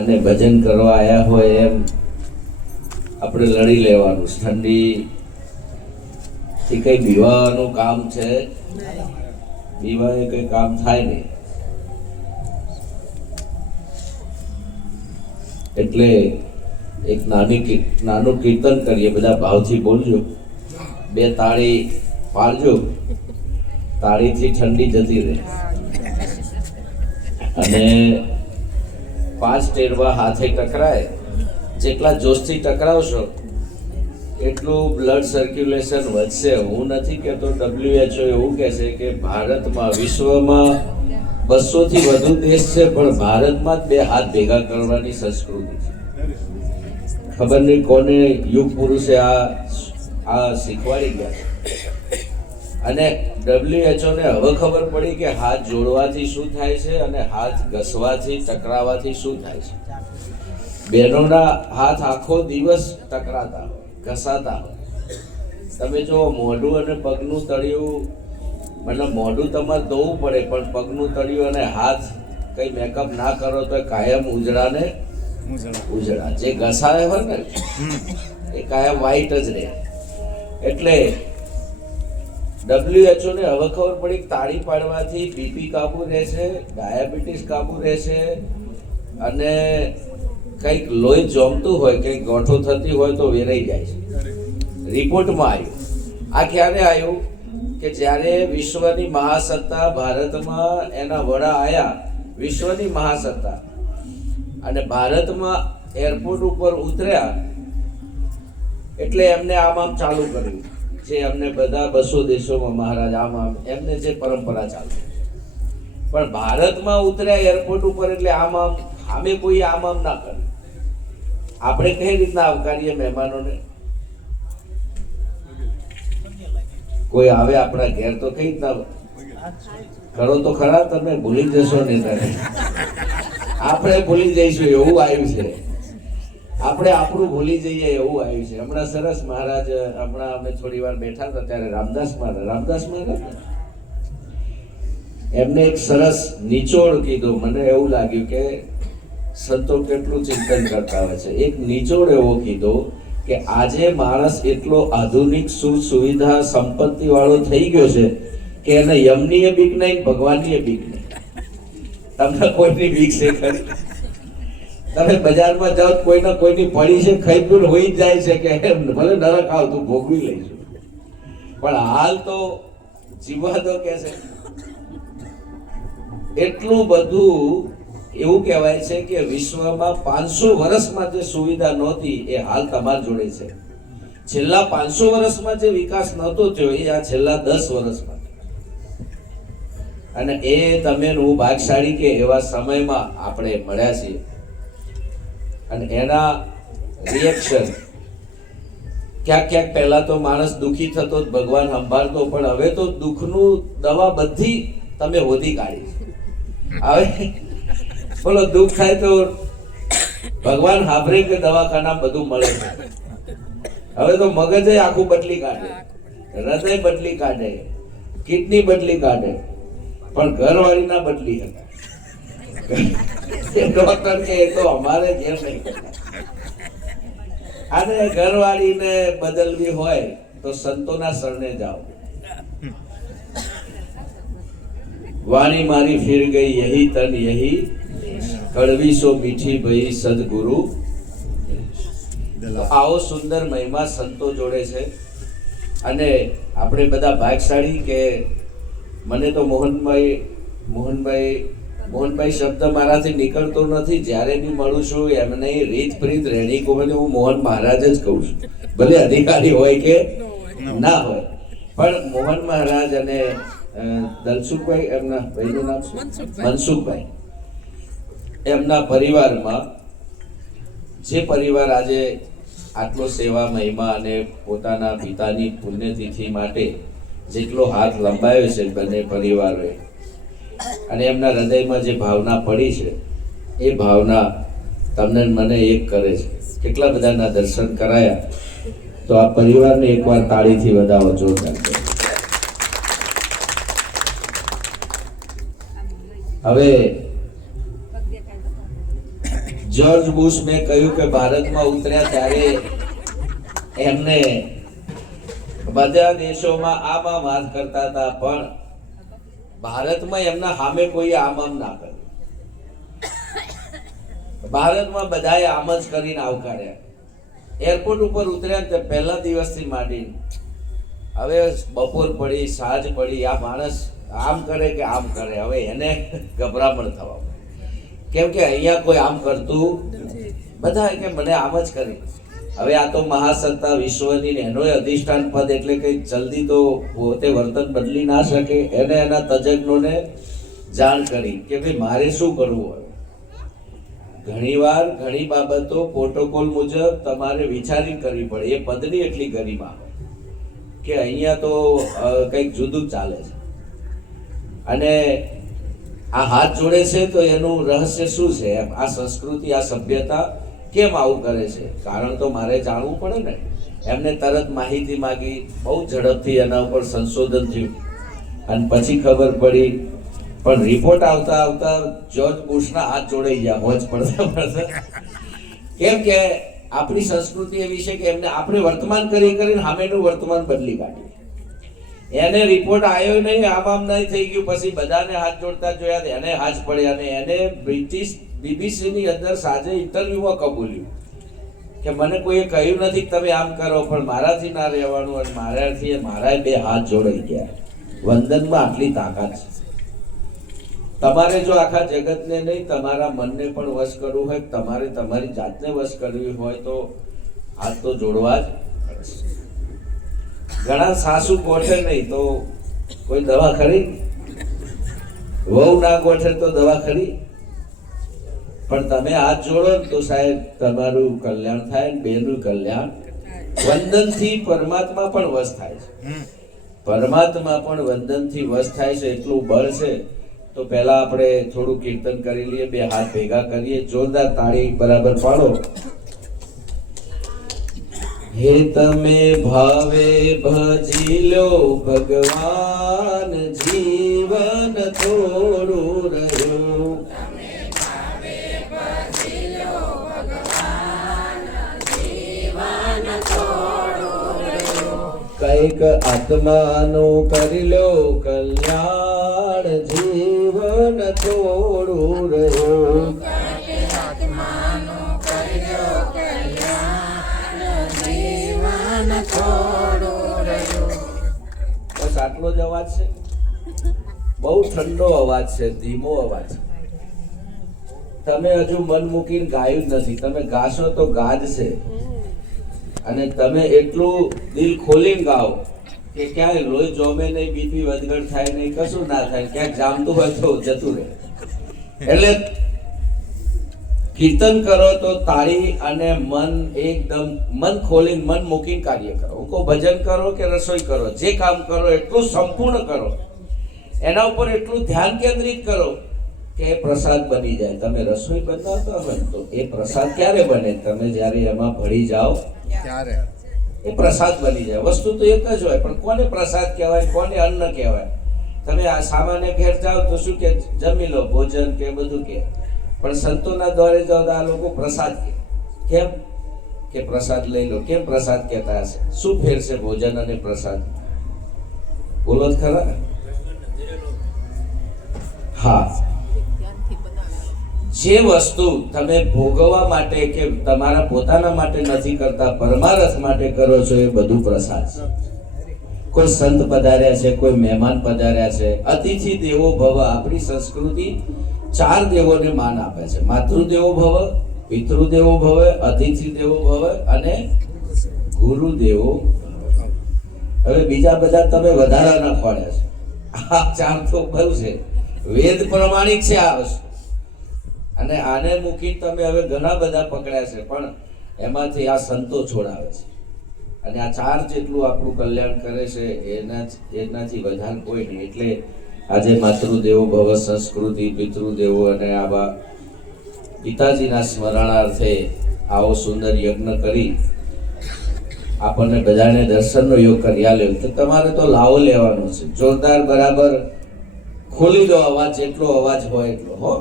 અને ભજન કરવા આયા હોય એમ આપણે લડી લેવાનું. ઠંડી થી કઈ બીવાનું કામ છે? બીવાએ કઈ કામ થાય નહીં. એટલે એક નાનું કીર્તન કરીએ, બધા ભાવથી બોલજો. બે તાળી પાડજો, તાળીથી ઠંડી જતી રહે. અને 5 ટેરવા હાથે ટકરાય. જેટલા જોશથી ટકરાવશો એટલું બ્લડ સર્ક્યુલેશન વધશે. હું નથી કહેતો, WHO એવું કહે છે કે ભારતમાં વિશ્વમાં 200 થી વધુ દેશ છે, પણ ભારતમાં જ 2 હાથ ભેગા કરવાની સંસ્કૃતિ છે. ખબર નહીં કોને યુગ પુરુષે આ શીખવાડી ગયા. અને WHO ને હવે ખબર પડી કે હાથ જોડવાથી શું થાય છે અને હાથ ઘસવાથી ટકરાવાથી શું થાય છે. બહેનોના હાથ આખો દિવસ ટકરાતા હોય, ઘસાતા હોય. તમે જો મોઢું અને પગનું તળિયું, મતલબ મોઢું તમારે ધોવું પડે, પણ પગનું તળિયું અને હાથ કઈ મેકઅપ ના કરો તો કાયમ ઉજળા ને ઉજળા. જે ઘસાય હોય ને એ કાયમ વ્હાઈટ જ રહે. એટલે WHO ને હવે ખબર પડી કે તાળી પાડવાથી બીપી કાબુ રહેશે, ડાયાબિટીસ કાબુ રહેશે, અને કંઈક લોહી જોમતું હોય, કંઈક ગોઠો થતી હોય તો વેરાઈ જાય છે. રિપોર્ટમાં આવ્યું. આ ક્યારે આવ્યું કે જ્યારે વિશ્વની મહાસત્તા ભારતમાં એના વડા આવ્યા, વિશ્વની મહાસત્તા, અને ભારતમાં એરપોર્ટ ઉપર ઉતર્યા એટલે એમને આમ ચાલુ કર્યું. જે અમને બધા 200 દેશોમાં મહારાજ આમ એમને જે પરંપરા ચાલુ, પણ ભારતમાં ઉતર્યા એરપોર્ટ ઉપર એટલે આમ સામે કોઈ આમ ના કરે. આપણે કઈ રીતના આવકારીએ મહેમાનોને? કોઈ આવે આપણા ઘેર તો કઈ રીતના કરો તો ખરા. તમે ભૂલી જશો ને ત્યારે આપણે ભૂલી જઈશું એવું આવ્યું છે. આપણે આપણું ભૂલી જઈએ એવું આવ્યું છે. હમણાં સરસ મહારાજ, હમણાં અમે થોડી વાર બેઠા હતા ત્યારે રામદાસ મહારાજ એમને એક સરસ નિચોડ કીધો. મને એવું લાગ્યું કે સંતો કેટલું ચિંતન કરતા હોય છે. એક નિચોડ એવો કીધો કે આજે માણસ એટલો આધુનિક સુખ સુવિધા સંપત્તિ વાળો થઈ ગયો છે કે એને યમની બીક નહીં, ભગવાનની બીક નહીં. તમને કોઈની બીક છે ખરી? તમે બજારમાં જાઓ, કોઈની પડી છે, ખાઈ પીને હોઈ જ જાય છે કે ભલે નરક આવતું ભોગવી લઈશું, પણ હાલ તો જીવવા દો કે છે. એટલું બધું એવું કહેવાય છે કે વિશ્વમાં 500 વર્ષમાં જે સુવિધા નહોતી એ હાલ તમારી જોડે છે. છેલ્લા 500 વર્ષમાં જે વિકાસ નહોતો થયો એ આ છેલ્લા 10 વર્ષમાં. અને એ તમે હું ભાગશાળી કે એવા સમયમાં આપણે મળ્યા છીએ. અને એના રિએક્શન ક્યાંક પહેલા તો માણસ દુઃખી થતો, ભગવાન સંભાળતો, પણ હવે તો દુઃખનું દવા બધી તમે હોધી કાઢી. હવે બોલો, દુઃખ થાય તો ભગવાન હાભરે કે દવાખાના બધું મળે છે. હવે તો મગજ આખું બદલી કાઢે, હૃદય બદલી કાઢે, કિડની બદલી કાઢે, પણ ઘરવાળી ના બદલી હતા. ડોક્ટર કે એ તો અમારે ઘેર નહીં. અને ઘરવાળીને બદલવી હોય તો સંતોના શરણે જાઓ. વાણી મારી ફિર ગઈ યહી તન યહી, કડવી સો મીઠી ભઈ સદગુરુ. આવો સુંદર મહિમા સંતો જોડે છે. અને આપણે બધા ભાગશાળી કે મને તો મોહનભાઈ શબ્દ મારાથી નીકળતો નથી. જ્યારે બી મળું છું એમને રીત પ્રીત રેણી કોને હું મોહન મહારાજ જ કહું છું, ભલે અધિકારી હોય કે ના હોય. પણ મોહન મહારાજ અને દલસુખભાઈ, એમના ભાઈનું નામ મનસુખભાઈ, એમના પરિવારમાં જે પરિવાર આજે આટલો સેવા મહિમા અને પોતાના પિતાની પુણ્યતિથિ માટે જેટલો હાથ લંબાવ્યો છે બંને પરિવારોએ, અને એમના હૃદયમાં જે ભાવના પડી છે એ ભાવના તમને મને એક કરે છે. કેટલા બધાના દર્શન કરાયા, તો આ પરિવારને એકવાર તાળીથી વધાવો જોરદાર. હવે જ્યોર્જ બુશ મેં કહ્યું કે ભારતમાં ઉતર્યા ત્યારે એમને બધા દેશોમાં આમ વાત કરતા હતા, પણ ભારતમાં એમના સામે કોઈ આમ ના કર્યું. ભારતમાં બધાએ આમ જ કરીને આવકાર્યા. એરપોર્ટ ઉપર ઉતર્યા ને પહેલા દિવસથી માંડીને હવે બપોર પડી, સાંજ પડી, આ માણસ આમ કરે કે આમ કરે, હવે એને ગભરામણ થવા. કેમ કે અહીંયા કોઈ આમ કરતું બધા કે મને આમ જ કરી. હવે આ તો મહાસત્તા વિશ્વની એનો અધિષ્ઠાન પદ એટલે કઈ જલ્દી તો પોતે વર્તન બદલી ના શકે. એને એના તજજ્ઞોને જાણ કરી કે ભાઈ મારે શું કરવું. હવે ઘણીવાર ઘણી બાબતો પ્રોટોકોલ મુજબ તમારે વિચારી કરવી પડે. એ પદની એટલી ગરિમા કે અહીંયા તો કંઈક જુદું ચાલે છે. અને આ હાથ જોડે છે તો એનું રહસ્ય શું છે? એમ આ સંસ્કૃતિ, આ સભ્યતા કેમ આવું કરે છે? કારણ તો મારે જાણવું પડે ને. એમને તરત માહિતી માગી, બહુ ઝડપથી એના ઉપર સંશોધન થયું અને પછી ખબર પડી. પણ રિપોર્ટ આવતા આવતા જ્યોર્જ બુશના હાથ જોડાઈ ગયા મોજ પડતા પડતા. કેમ કે આપણી સંસ્કૃતિ એવી છે કે એમને આપણે વર્તમાન કરીને સામેનું વર્તમાન બદલી કાઢ્યું. એને રિપોર્ટ આવ્યો નહીં, આમ નહીં થઈ ગયું. પછી બધાને હાથ જોડતા જોયા, એને હાથ પડ્યા. અને એને બ્રિટિશ બીબીસીની અંદર સાંજે ઇન્ટરવ્યુમાં કબૂલ્યું કે મને કોઈએ કહ્યું નથી તમે આમ કરો, પણ મારાથી ના રહેવાનું અને મારાથી મારા બે હાથ જોડાઈ ગયા. વંદનમાં આટલી તાકાત છે. તમારે જો આખા જગતને નહીં, તમારા મનને પણ વશ કરવું હોય, તમારે તમારી જાતને વશ કરવી હોય તો હાથ તો જોડવા જ. ઘણા સાસુ ગોઠે નહીં તો કોઈ દવા ખરી? વહુ ના ગોઠે તો દવા ખરી? પણ તમે હાથ જોડો ને તો સાહેબ તમારું કલ્યાણ થાય ને બેનું કલ્યાણ. વંદનથી પરમાત્મા પણ વશ થાય છે. પરમાત્મા પણ વંદનથી વશ થાય છે. એટલું બળ છે. તો પહેલા આપણે થોડું કીર્તન કરી લઈએ, બે હાથ ભેગા કરીએ, જોરદાર તાળી બરાબર પાડો. હે તમે ભાવે ભજી લો ભગવાન, જીવન થોડું રહ્યું. કઈક આત્માનું કરી લો કલ્યાણ, જીવન થોડું રહ્યું. બસ આટલો જ અવાજ છે. બહુ ઠંડો અવાજ છે, ધીમો અવાજ. તમે હજુ મન મૂકીને ગાયું જ નથી. તમે ગાશો તો ગાજ છે. અને તમે એટલું દિલ ખોલીને ગાઓ કે ક્યાંય લોહી જોમે નહીં, બીપી વધઘટ થાય નહીં, કશું ના થાય. ક્યાંક જામતું હોય તો જતું રહે. એટલે કીર્તન કરો તો તાળી અને મન એકદમ મન ખોલીને મન મૂકીને કાર્ય કરો. હું કહું ભજન કરો કે રસોઈ કરો, જે કામ કરો એટલું સંપૂર્ણ કરો. એના ઉપર એટલું ધ્યાન કેન્દ્રિત કરો કે એ પ્રસાદ બની જાય. તમે રસોઈ બનાવતા હોય તો એ પ્રસાદ ક્યારે બને? તમે જ્યારે એમાં ભળી જાઓ ત્યારે એ પ્રસાદ બની જાય. વસ્તુ તો એક જ હોય, પણ કોને પ્રસાદ કહેવાય, કોને અન્ન કહેવાય? તમે આ સામાન્ય ઘેર જાઓ તો શું કે જમી લો, ભોજન કે બધું કે. પણ સંતોના દ્વારે જાઓ તો આ લોકો પ્રસાદ કે. કેમ કે પ્રસાદ લઈ લો. કેમ પ્રસાદ કહેતા હશે? શું ફેર છે ભોજન અને પ્રસાદ? બોલો જ ખરા. હા, જે વસ્તુ તમે ભોગવવા માટે કે તમારા પોતાના માટે નથી કરતા, પરમારથ માટે કરો છો, એ બધું પ્રસાદ છે. કોઈ સંત પધાર્યા છે, કોઈ મહેમાન પધાર્યા છે. અતિથિ દેવો ભવ. આપણી સંસ્કૃતિ 4 દેવોને માન આપે છે. માતૃદેવો ભવ, પિતૃદેવો ભવ, અતિથિ દેવો ભવ અને ગુરુદેવો. હવે બીજા બધા તમે વધારાના ખોડ્યા છે. આ 4 તો બહુ છે. વેદ પ્રમાણિક છે આ વસ્તુ. અને આને મૂકીને તમે હવે ઘણા બધા પકડ્યા છે, પણ એમાંથી આ સંતો છોડાવે છે. અને આ 4 જેટલું આપણું કલ્યાણ કરે છે એનાથી વધારે કોઈ નહીં. એટલે આજે માતૃદેવો ભવ સંસ્કૃતિ, પિતૃદેવો અને આવા પિતાજીના સ્મરણાર્થે આવો સુંદર યજ્ઞ કરી આપણને બધાને દર્શનનો યોગ કરી આલ્યો. તો તમારે તો લાવો લેવાનો છે. જોરદાર બરાબર ખોલી દો અવાજ, જેટલો અવાજ હોય એટલો. હો,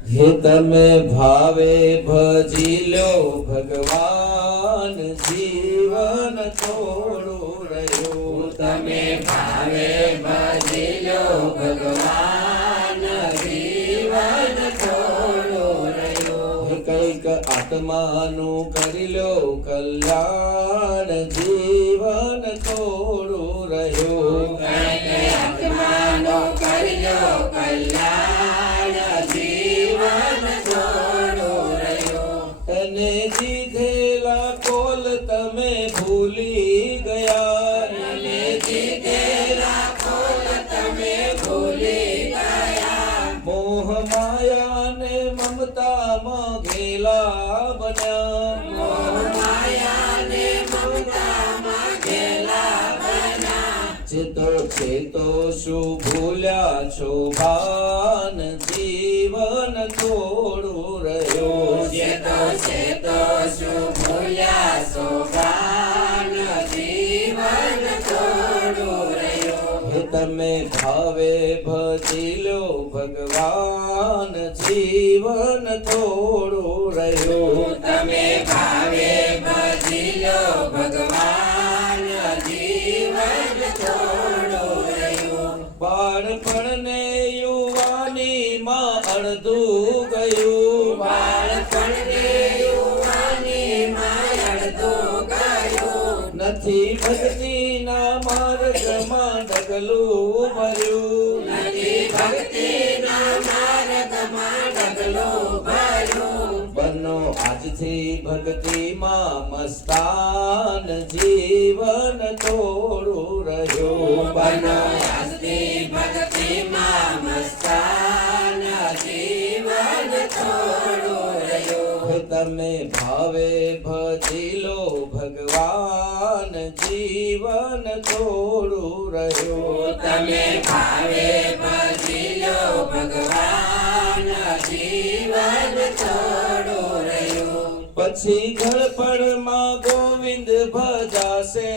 હે તમે ભાવે ભજી લો ભગવાન, જીવન થોડું રહ્યું. તમે ભાવે ભજી લો ભગવાન, જીવન થોડું રહ્યું. કઈક આત્માનું કરી લો કલ્યાણ, જીવન થોડું રહ્યું. આત્માનો કરજો કલ્યાણ, જીવન થોડું રહ્યું. એને જીધેલા કોલ તમે ભૂલી ગયા, અને જીતેલા કોલ તમે ભૂલી ગયા. મોહ માયા ને મમતામાં ઘેલા બન્યા. મોહ માયાને મમતામાં ઘેલા બન્યા. ચેતો ચેતો શું ભૂલ્યા છો ભાન, જીવન થોડું રહ્યું. ચેતો ચેતો શું ભૂલ્યા સોપાન, જીવન થોડું રહ્યું. હે તમે ભાવે ભજી લો ભગવાન, જીવન થોડું રહ્યું. તમે ભાવે ભજી લો ભગવાન, જીવન થોડું રહ્યું. બાળપણને યુવાનીમાં અડધું ગયું. બાળપણને યુવાનીમાં અડધું ગયું. નથી ભક્તિના માર્ગમાં ડગલું ભર્યું. નથી ભક્તિના માર્ગમાં ડગલું ભર્યું. બનો આજથી ભક્તિમાં મસ્તાન, જીવન થોડું રહ્યું. બનો આજથી ભક્તિમાં મસ્તાન, જીવન થોડું રહ્યું. હે તમે ભાવે ભજી લો ભગવાન, જીવન થોડું રહ્યું. તમે ભાવે ભજી લો ભગવાન, જીવન થોડું રહ્યું. પછી ઘડપણમાં ગોવિંદ ભજાશે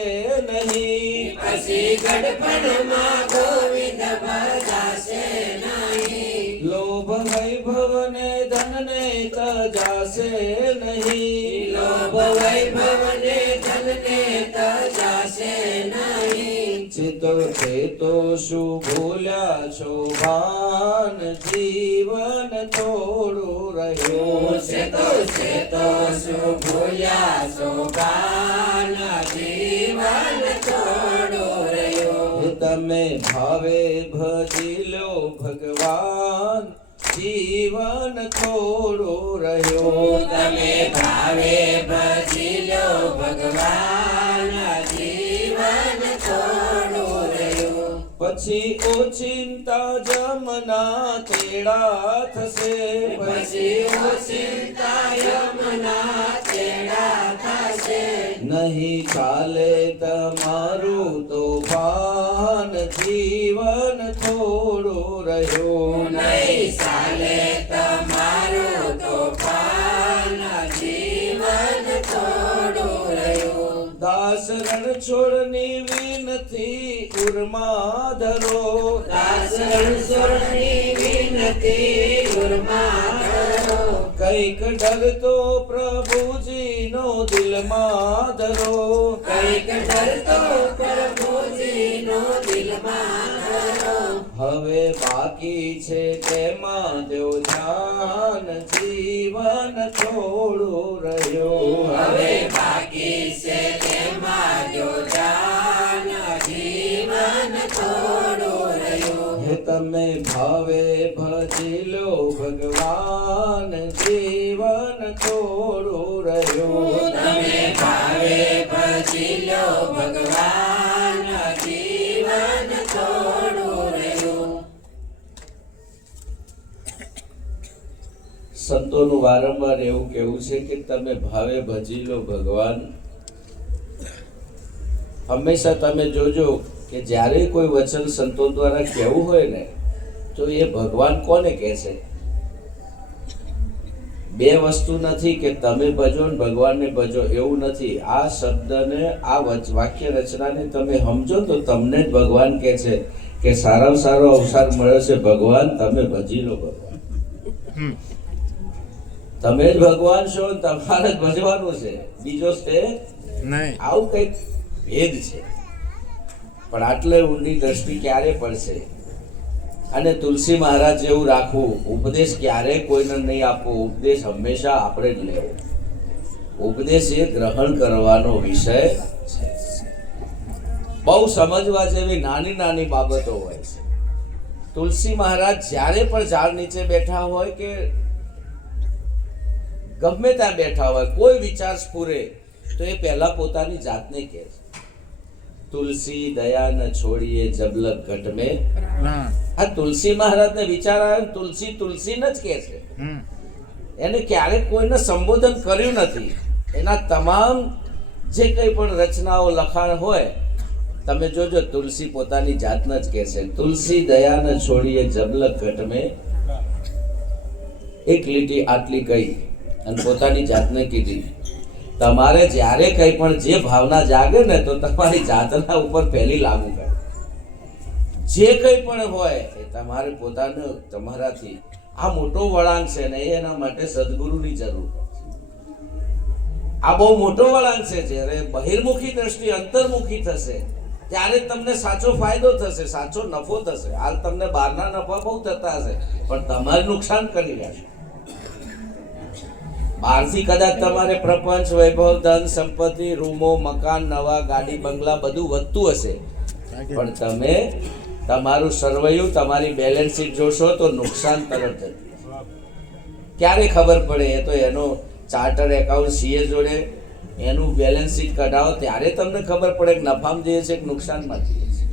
નહીં. પછી ગડપણમાં ગોવિંદ ભજાશે નહીં. લોભ વૈભવ ને ધનને તજાશે નહીં. લોભ વૈભવ ને ધનને તજાશે નહીં. ચેતો ચેતો શું ભૂલ્યા છો ભાન, જીવન થોડું રહ્યું. ચેતો ચેતો શું ભૂલ્યા સોપાન, જીવન થોડું રહ્યું. હે તમે ભાવે ભજી લો ભગવાન, જીવન થોડું રહ્યું. તમે ભાવે ભજી લો ભગવાન, જીવન થોડું રહ્યું. પછી ઓચિંતા જમના તેડા થશે. પછી ઓચિંતા યમના તેડા થશે. નહીં ચાલે તમારું તોફાન, જીવન થોડું રહ્યું. નહીં ચાલે તમારું તોફાન, જીવન થોડું રહ્યું. દાસ રણ છોડની વિનતી ઉર્મા ધરો. દાસ રણછોડની વિનતી ઉર્મા કરો. કઈક ડરતો પ્રભુજીનો દિલમાં ધરો. કઈક ડરતો પ્રભુજીનો દિલમાં કરો. હવે બાકી છે તેમાં દેવ ધ્યાન, જીવન થોડું રહ્યું. હવે બાકી છે તેમાં જો જાન, જીવન થોડું રહ્યું. હે તમે ભાવે ભજી લો ભગવાન, જીવન થોડું રહ્યું. તમે ભાવે ભજી લો ભગવાન, જીવન થોડું રહ્યું. સંતોનું વારંવાર એવું કહેવું છે કે તમે ભાવે ભજી લો ભગવાન. હંમેશા તમે જોજો કે જ્યારે કોઈ વચન સંતો દ્વારા કહેવું હોય ને તો એ ભગવાન કોને કહે છે? બે વસ્તુ નથી કે તમે ભજો ને ભગવાનને ભજો, એવું નથી. આ શબ્દને, આ વાક્ય રચનાને તમે સમજો તો તમને જ ભગવાન કહે છે કે સારામાં સારો અવસર મળ્યો છે ભગવાન, તમે ભજી લો ભગવાન. તમે જ ભગવાન છો, તમારે જ ભજવાનું છે, બીજો છે નહીં. આવું કંઈક ભેદ છે. પણ આટલે ઊંડી દ્રષ્ટિ ક્યારે પડશે? અને તુલસી મહારાજ જેવું રાખવું, ઉપદેશ ક્યારે કોઈને નહીં આપવો, ઉપદેશ હંમેશા આપણે જ લેવો. ઉપદેશ એ ગ્રહણ કરવાનો વિષય છે. બહુ સમજવા જેવી નાની નાની બાબતો હોય છે. તુલસી મહારાજ જ્યારે પણ ઝાડ નીચે બેઠા હોય કે ગમે ત્યાં બેઠા હોય, કોઈ વિચાર સ્ફુરે તો એ પહેલા પોતાની જાતને કહે છે, તુલસી દયા ન છોડીએ જબલક ઘટ મેં. આ તુલસી મહારાજને વિચાર આવે, તુલસી તુલસી જ કહે છે. એને ક્યારેક કોઈને સંબોધન કર્યું નથી. એના તમામ જે કંઈ પણ રચનાઓ લખાણ હોય, તમે જોજો તુલસી પોતાની જાતને જ કહે છે, તુલસી દયા ન છોડીએ જબલક ઘટ મેં. એક લીટી આટલી કહી અને પોતાની જાતને કીધી. તમારે જ્યારે કંઈ પણ જે ભાવના જાગે ને તો તમારી જાતના ઉપર પહેલી લાગુ કરે. જે કંઈ પણ હોય એ તમારે પોતાને તમારાથી, આ મોટો વળાંક છે ને, એના માટે સદગુરુની જરૂર છે. આ બહુ મોટો વળાંક છે. જ્યારે બહિર્મુખી દ્રષ્ટિ અંતર્મુખી થશે ત્યારે તમને સાચો ફાયદો થશે, સાચો નફો થશે. હાલ તમને બહારના નફા બહુ થતા હશે, પણ તમારે નુકસાન કરી રહ્યા છે. બહારથી કદાચ તમારે પ્રપંચ, વૈભવ, ધન સંપત્તિ, રૂમો, મકાન, નવા ગાડી, બંગલા બધું વધતું હશે, પણ તમે તમારું સર્વૈયું, તમારી બેલેન્સ શીટ જોશો તો નુકસાન તરત જ. ક્યારે ખબર પડે? એ તો એનો ચાર્ટર્ડ એકાઉન્ટ સીએ જોડે એનું બેલેન્સ શીટ કઢાવો ત્યારે તમને ખબર પડે કે નફામાં જઈએ છે કે નુકસાનમાં જઈએ છે.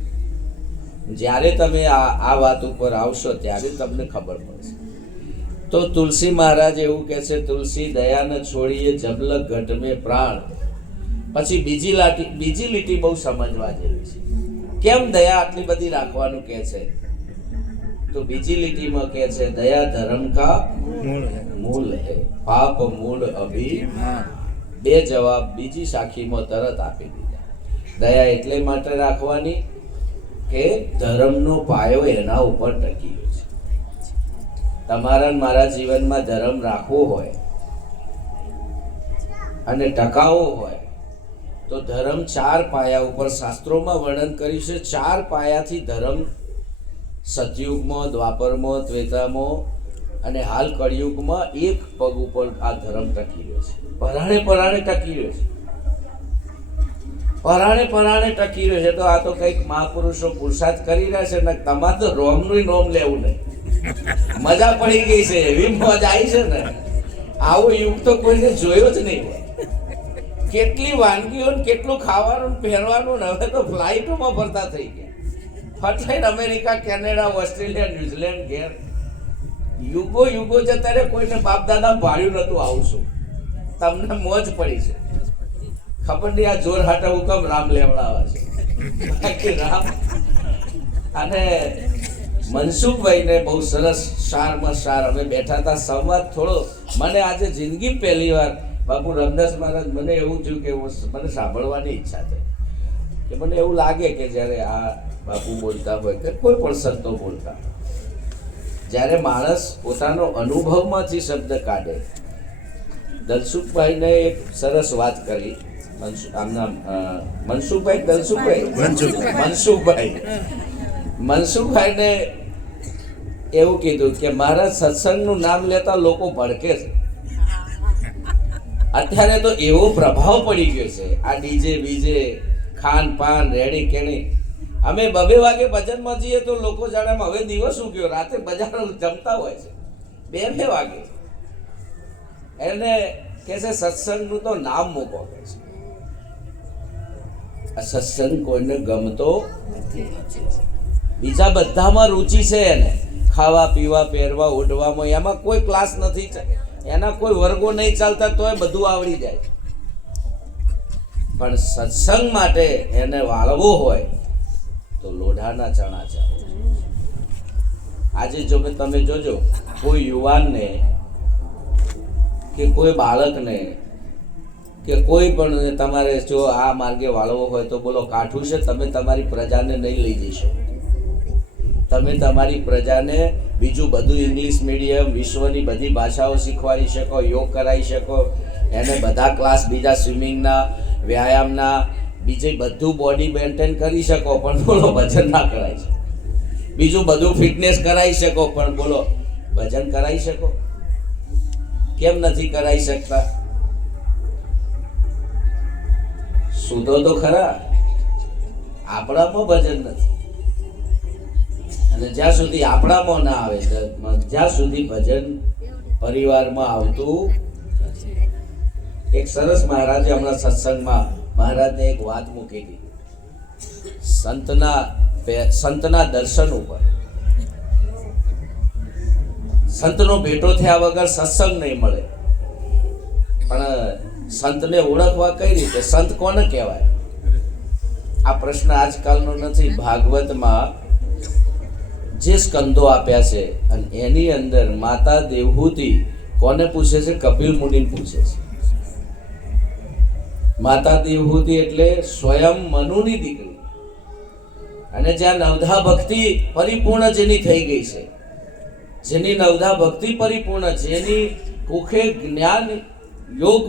જ્યારે તમે આ વાત ઉપર આવશો ત્યારે તમને ખબર પડશે. તો તુલસી મહારાજ એવું કહે છે, તુલસી દયા ન છોડીએ જબલક ઘટ મેં પ્રાણ. પછી બીજી લીટી બહુ સમજવા જેવી છે. કેમ દયા આટલી બધી રાખવાનું કહે છે? તો બીજી લીટીમાં કહે છે, દયા ધર્મ કા મૂળ હૈ, પાપ મૂળ અભિમાન. બે જવાબ બીજી સાખીમાં તરત આપી દીધા. દયા એટલે માટે રાખવાની કે ધર્મનો પાયો એના ઉપર ટકી ગયો છે. તમારા મારા જીવનમાં ધર્મ રાખવો હોય અને ટકાવવો હોય તો ધર્મ 4 પાયા ઉપર શાસ્ત્રોમાં વર્ણન કર્યું છે. 4 પાયાથી ધર્મ સતયુગમાં, દ્વાપરમાં, ત્રેતામાં અને હાલ કળિયુગમાં એક પગ ઉપર આ ધર્મ ટકી રહ્યો છે. પરાણે ટકી રહ્યો છે. પરાણે ટકી રહ્યો છે. તો આ તો કંઈક મહાપુરુષો પુરુષાર્થ કરી રહ્યા છે ને, તમારે તો રોમનું નોમ લેવું નહીં. મજા પડી ગઈ છે, એવી મોજ આવી છે ને. આવો યુગ તો કોઈને જોયો જ નહીં. કેટલી વાનગીઓ, કેટલું ખાવાનું, પહેરવાનું, ને હવે તો ફ્લાઇટોમાં ફરતા થઈ ગયા. ફટાઈને અમેરિકા, કેનેડા, ઓસ્ટ્રેલિયા, ન્યુઝીલેન્ડ ઘેર. યુગો જતા રે, કોઈને બાપ દાદા ભાડ્યું નતું આવશું. તમને મોજ પડી છે. ખબર નહીં આ જોર હાટા હુકમ રામ લેવડાવા છે. રામ અને મનસુખભાઈને બહુ સરસ સારમાં સાર અમે બેઠા હતા, સંવાદ થોડો મને આજે જિંદગી પહેલી વાર બાપુ રામદાસ મહારાજ, મને એવું થયું કે મને સાંભળવાની ઈચ્છા થઈ. કે મને એવું લાગે કે જ્યારે આ બાપુ બોલતા હોય કે કોઈ પણ સંતો બોલતા, જ્યારે માણસ પોતાનો અનુભવમાંથી શબ્દ કાઢે. દલસુખભાઈને એક સરસ વાત કરી. મનસુખભાઈને એવું કીધું કે મારા સત્સંગનું નામ લેતા લોકો ભડકે છે. અત્યારે તો એવો પ્રભાવ પડી ગયો છે આ ડીજે બીજે, ખાન પાન, રેડી કેણી. અમે 2 વાગે ભજનમાં જઈએ તો લોકો જાણે હવે દિવસ ઉગ્યો, રાતે બજાર જમતા હોય છે 2 વાગે. એને કે છે સત્સંગનું તો નામ મૂકો કે છે. આ સત્સંગ કોઈને ગમતો બીજા બધામાં રુચિ છે એને, ખાવા પીવા, પહેરવા, ઓઢવામાં, એમાં કોઈ ક્લાસ નથી, એના કોઈ વર્ગો નહીં ચાલતા, તોય બધું આવડી જાય. પણ સત્સંગ માટે એને વાળવો હોય તો લોઢાના ચણા ચાલો. આજે જો તમે જોજો કોઈ યુવાનને કે કોઈ બાળકને કે કોઈ પણ તમારે જો આ માર્ગે વાળવો હોય તો બોલો કાઠું છે, તમે તમારી પ્રજાને નહીં લઈ જઈ શકો. તમે તમારી પ્રજાને બીજું બધું ઇંગ્લિશ મીડિયમ વિશ્વની બધી ભાષાઓ શીખવાડી શકો, યોગ કરાવી શકો, એને બધા ક્લાસ બીજા સ્વિમિંગના, વ્યાયામના, બીજે બધું બોડી મેન્ટેન કરી શકો, પણ બોલો ભજન ના કરાવી શકો. બીજું બધું ફિટનેસ કરાવી શકો, પણ બોલો ભજન કરાવી શકો? કેમ નથી કરાવી શકતા? સુધો તો ખરા, આપણામાં ભજન નથી. અને જ્યાં સુધી આપણામાં ના આવે, જ્યાં સુધી ભજન પરિવારમાં આવતું. એક સરસ મહારાજે હમણાં સત્સંગમાં મહારાજને એક વાત મૂકી હતી સંતના દર્શન ઉપર. સંતનો ભેટો થયા વગર સત્સંગ નહીં મળે. પણ સંતને ઓળખવા કઈ રીતે? સંત કોને કહેવાય? આ પ્રશ્ન આજકાલનો નથી. ભાગવતમાં જે સ્કંદો આપ્યા છે અને એની અંદર માતા દેવહૂતિ કોને પૂછે છે? કપિલ મુનિને પૂછે છે. માતા દેવહૂતિ એટલે સ્વયં મનુની દીકરી, અને જ્યાં નવધા ભક્તિ પરિપૂર્ણ જેની થઈ ગઈ છે, જેની નવધા ભક્તિ પરિપૂર્ણ, જેની કુખે જ્ઞાન યોગ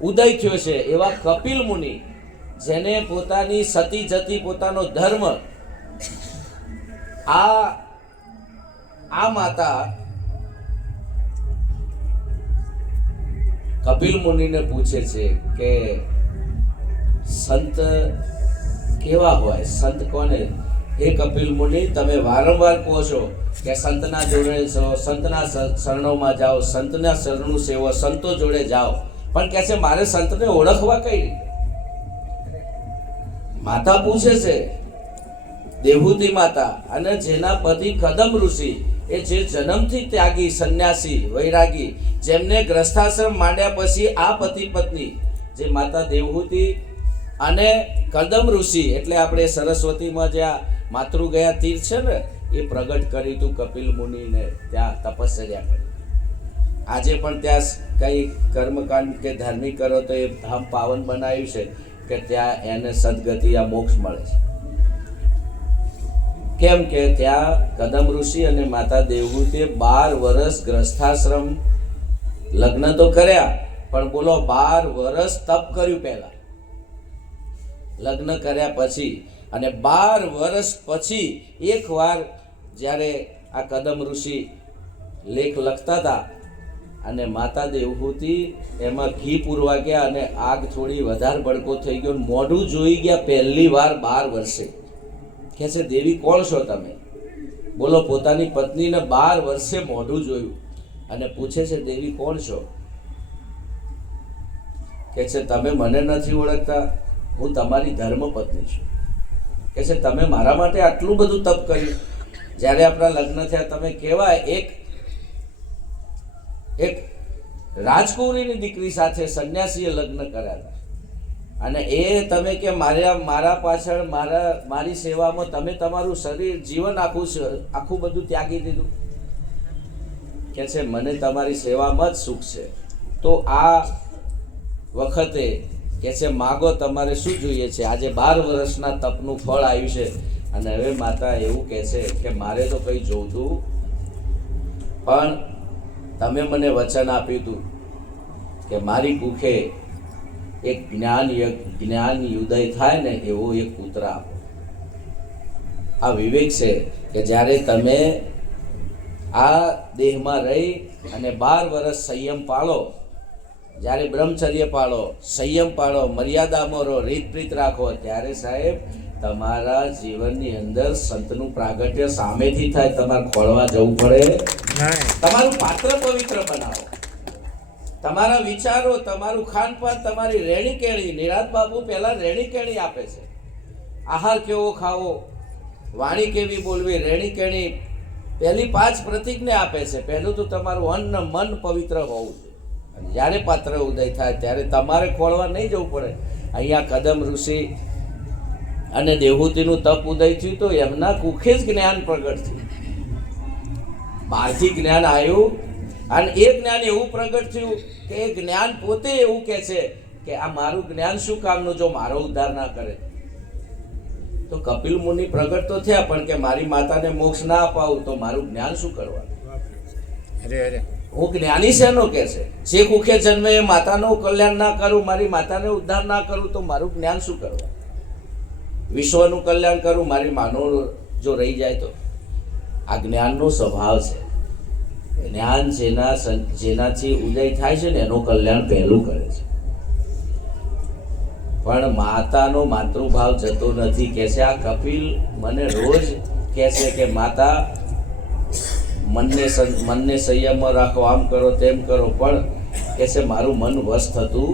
ઉદય થયો છે, એવા કપિલ મુનિ, જેને પોતાની સતી જતી પોતાનો ધર્મ, આ માતા કપિલ મુનિને પૂછે છે કે સંત કેવા હોય? સંત કોને? એ કપિલ મુનિ, તમે વારંવાર કહો છો કે સંતના જોડે છો, સંતના શરણોમાં જાઓ, સંતના શરણું સેવો, સંતો જોડે જાઓ, પણ કહે છે મારે સંતને ઓળખવા કઈ રીતે? માતા પૂછે છે, દેવહૂતિ માતા. અને જેના પતિ કદમ ઋષિ, એ જે જન્મથી ત્યાગી, સંન્યાસી, વૈરાગી, જેમને ગ્રસ્થાશ્રમ માંડ્યા પછી આ પતિ પત્ની, જે માતા દેવહૂતિ અને કદમ ઋષિ, એટલે આપણે સરસ્વતીમાં જ્યાં માતૃ ગયા તીર્થ છે ને, એ પ્રગટ કર્યું હતું કપિલ મુનિને, ત્યાં તપશ્ચર્યા કરી. આજે પણ ત્યાં કઈ કર્મકાંડ કે ધાર્મિક કરો તો એ ધામ પાવન બનાવ્યું છે કે ત્યાં એને સદગતિ આ મોક્ષ મળે છે. કેમ કે ત્યાં કદમ ઋષિ અને માતા દેવહૂતિએ 12 વર્ષ ગ્રસ્થાશ્રમ, લગ્ન તો કર્યા, પણ બોલો 12 વર્ષ તપ કર્યું પહેલા, લગ્ન કર્યા પછી. અને 12 વર્ષ પછી એકવાર જ્યારે આ કદમ ઋષિ લેખ લખતા હતા અને માતા દેવહૂતિ એમાં ઘી પૂરવા ગયા અને આગ થોડી વધારે ભડકો થઈ ગયો, મોઢું જોઈ ગયા પહેલી વાર 12 વર્ષે. કહે છે દેવી કોણ છો તમે? બોલો પોતાની પત્નીને 12 વર્ષે મોઢું જોયું અને પૂછે છે દેવી કોણ છો? કહે છે તમે મને નથી ઓળખતા, હું તમારી ધર્મ પત્ની છું. કહે છે તમે મારા માટે આટલું બધું તપ કર્યું, જ્યારે આપણા લગ્ન થયા તમે કેવાય એક રાજકુમારીની દીકરી સાથે સંન્યાસીએ લગ્ન કર્યા હતા, અને એ તમે કે મારા પાછળ મારી સેવામાં તમે તમારું શરીર, જીવન આખું બધું ત્યાગી દીધું. કે છે મને તમારી સેવામાં જ સુખ છે. તો આ વખતે કે છે માગો, તમારે શું જોઈએ છે? આજે 12 વર્ષના તપનું ફળ આવ્યું છે. અને હવે માતા એવું કહે છે કે મારે તો કંઈ જોતું, પણ તમે મને વચન આપ્યું હતું કે મારી કુખે એક જ્ઞાન ઉદય થાય ને એવો એક પુત્ર આપો. આ વિવેક છે કે જ્યારે તમે આ દેહમાં રહી અને 12 વર્ષ સંયમ પાળો, જ્યારે બ્રહ્મચર્ય પાળો, સંયમ પાળો, મર્યાદામાં રહો, રીતપ્રીત રાખો, ત્યારે સાહેબ તમારા જીવનની અંદર સંતનું પ્રાગટ્ય સામેથી થાય. તમારે ખોળવા જવું પડે. તમારું પાત્ર પવિત્ર બનાવો, તમારા વિચારો, તમારું ખાનપાન, તમારી રહેણી કેણી. નિરાંત બાપુ પહેલા રહેણી કેણી આપે છે. આહાર કેવો ખાવો, વાણી કેવી બોલવી, રહેણી કેણી પહેલી 5 પ્રતિજ્ઞા આપે છે. પહેલું તો તમારું અન્ન મન પવિત્ર હોવું જોઈએ. અને જ્યારે પાત્ર ઉદય થાય ત્યારે તમારે ખોળવા નહીં જવું પડે. અહીંયા કદમ ઋષિ અને દેવહૂતિનું તપ ઉદય થયું તો એમના કુખે જ જ્ઞાન પ્રગટ થયું. બહારથી જ્ઞાન આવ્યું અને એ જ્ઞાન એવું પ્રગટ થયું કે એ જ્ઞાન પોતે એવું કહે છે કે આ મારું જ્ઞાન શું કામનું જો મારો ઉદ્ધાર ના કરે. તો કપિલ મુનિ પ્રગટ તો થયા, પણ કે મારી માતાને મોક્ષ ના અપાવું તો મારું જ્ઞાન શું કરવાનું? હું જ્ઞાની શેનો કે છે? જે કુખે જન્મે એ માતાનું કલ્યાણ ના કરું, મારી માતાને ઉદ્ધાર ના કરું તો મારું જ્ઞાન શું કરવાનું? વિશ્વનું કલ્યાણ કરું, મારી માનો જો રહી જાય તો? આ જ્ઞાનનો સ્વભાવ છે. જ્ઞાન જેનાથી ઉદય થાય છે ને એનું કલ્યાણ પહેલું કરે છે. પણ માતાનો માતૃભાવ જતો નથી. કે છે આ કપિલ મને રોજ કહે છે કે માતા મનને સંયમમાં રાખો, આમ કરો તેમ કરો, પણ કે છે મારું મન વશ થતું.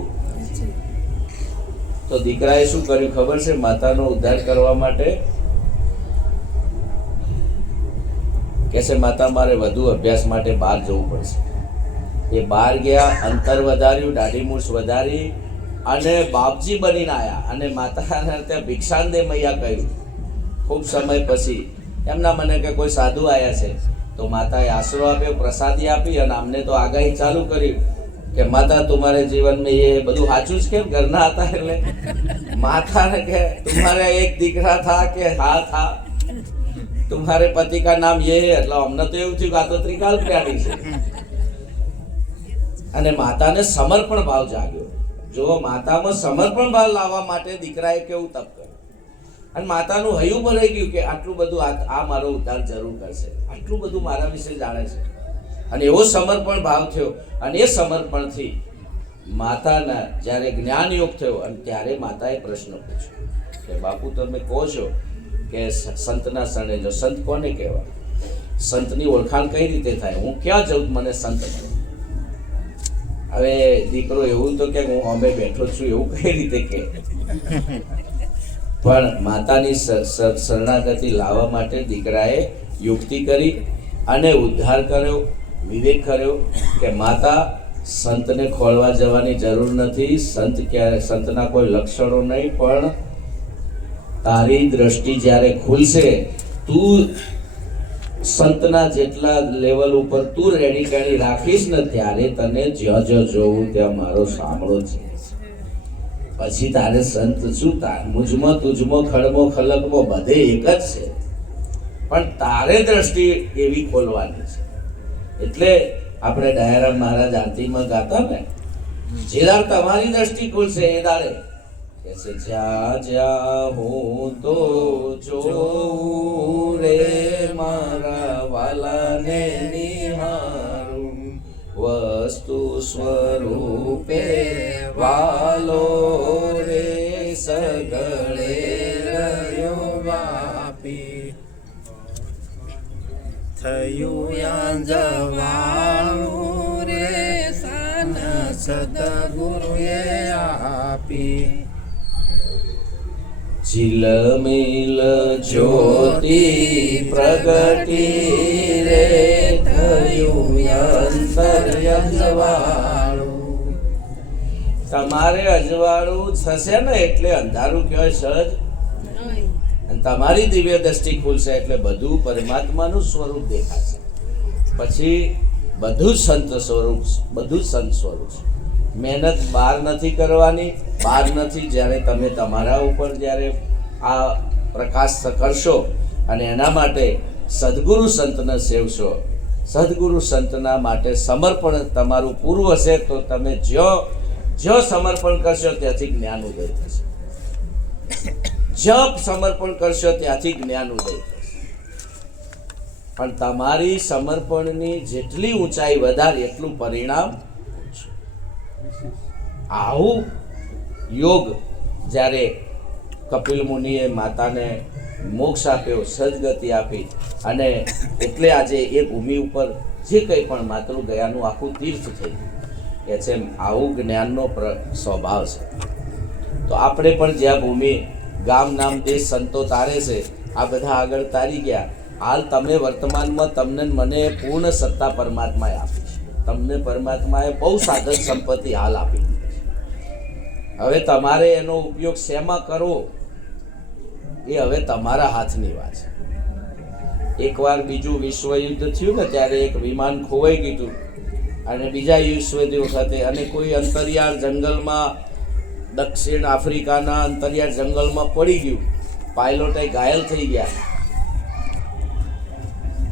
તો દીકરાએ શું કર્યું ખબર છે? માતાનો ઉદ્ધાર કરવા માટે કે છે માતા મારે વધુ અભ્યાસ માટે બહાર જવું પડશે. એ બહાર ગયા, અંતર વધાર્યું, દાઢી મૂછ વધારી અને બાપજી બનીને આવ્યા. અને માતાને ત્યાં ભિક્ષાન દે મૈયા કહ્યું. ખૂબ સમય પછી એમના મને કે કોઈ સાધુ આવ્યા છે, તો માતાએ આશરો આપ્યો, પ્રસાદી આપી અને અમને તો આગાહી ચાલુ કરી કે માતા तुम्हारे जीवन में ये બધું સાચું જ કેમ? ઘરના હતા એટલે માતાને કે तुम्हारा एक દીકરા था કે હા था, तुम्हारे पति का नाम ये है. એટલે અમને તો એવું થયું કે આ તો ત્રિકાલ પ્રાણી છે. અને માતાને સમર્પણ ભાવ જાગ્યો. જો માતામાં સમર્પણ ભાવ લાવવા માટે દીકરાએ કેવું તપ કર્યું, અને માતાનું હૈયું ભરાઈ ગયું કે આટલું બધું આ મારો ઉદ્ધાર જરૂર કરશે, આટલું બધું મારા વિશે જાણે છે. અને એવો સમર્પણ ભાવ થયો. અને એ સમર્પણથી માતાના જ્યારે જ્ઞાન યોગ થયો, અને ત્યારે માતાએ પ્રશ્ન પૂછ્યો કે બાપુ તમે કહો છો કે સંતના શરણે જો, સંત કોને કહેવાય? સંતની ઓળખાણ કઈ રીતે થાય? હું ક્યાં જઉં મને સંત મળે? હવે દીકરો એવું તો કે હું અમે બેઠો છું એવું કઈ રીતે કે? પણ માતાની શરણાગતિ લાવવા માટે દીકરાએ યુક્તિ કરી અને ઉદ્ધાર કર્યો, વિવેક કર્યો કે માતા સંતને ખોળવા જવાની જરૂર નથી. સંતના કોઈ લક્ષણો નહીં, પણ તારી દ્રષ્ટિ જ્યારે ખુલશે, તું સંતના જેટલા લેવલ ઉપર તું રેડી કરી રાખીશ ને, ત્યારે તને જ્યાં જ્યાં જોવું ત્યાં મારો સાંભળો છે. પછી તારે સંત શું? મુજમાં તુજમાં ખડમો ખલકમો બધે એક જ છે, પણ તારે દ્રષ્ટિ એવી ખોલવાની છે. એટલે આપણે દયારામ મહારાજ આરતીમાં ગાતા ને, જે દાડ તમારી દ્રષ્ટિ ખુલશે એ દાડે कैसे जा जा હું તો જોઉં રે મારા વાલાને નિહારું, વસ્તુ સ્વરૂપે વાલો રે સગળે રહ્યો વાપી, થયું યાંજવાળું રે સાન સદગુરુએ આપી, ઝીલમિલ જ્યોતિ પ્રગટી રે થયું અંતર અજવાળું. તમારે અજવાળું થશે ને એટલે અંધારું કહેવાય સહજ, અને તમારી દિવ્ય દ્રષ્ટિ ખુલશે એટલે બધું પરમાત્માનું સ્વરૂપ દેખાશે. પછી બધું સંત સ્વરૂપ, બધું સંત સ્વરૂપ. મહેનત બહાર નથી કરવાની, બહાર નથી. જ્યારે તમે તમારા ઉપર જ્યારે આ પ્રકાશ કરશો અને એના માટે સદગુરુ સંતને સેવશો, સદગુરુ સંતના માટે સમર્પણ તમારું પૂરું હશે, તો તમે જ્યાં સમર્પણ કરશો ત્યાંથી જ્ઞાન ઉદય થશે. જ્યાં સમર્પણ કરશો ત્યાંથી જ્ઞાન ઉદય થશે. પણ તમારી સમર્પણની જેટલી ઊંચાઈ વધારે એટલું પરિણામ. આવું યોગ જ્યારે કપિલ મુનિએ માતાને મોક્ષ આપ્યો, સદગતિ આપી, અને એટલે આજે એ ભૂમિ ઉપર જે કંઈ પણ માતૃ ગયાનું આખું તીર્થ થઈ કે છે. આવું જ્ઞાનનો સ્વભાવ છે. તો આપણે પણ જ્યાં ભૂમિ, ગામ, નામ, દેશ, સંતો તારે છે, આ બધા આગળ તારી ગયા. હાલ તમે વર્તમાનમાં તમને મને પૂર્ણ સત્તા પરમાત્માએ આપી છે. તમને પરમાત્માએ બહુ સાધન સંપત્તિ હાલ આપી. હવે તમારે એનો ઉપયોગ શેમાં કરવો એ હવે તમારા હાથની વાત છે. એકવાર બીજું વિશ્વયુદ્ધ થયું ને ત્યારે એક વિમાન ખોવાઈ ગયું, અને બીજા વિશ્વયુદ્ધ વખતે અને કોઈ અંતરિયાળ જંગલમાં, દક્ષિણ આફ્રિકાના અંતરિયાળ જંગલમાં પડી ગયું, પાયલોટે ઘાયલ થઈ ગયા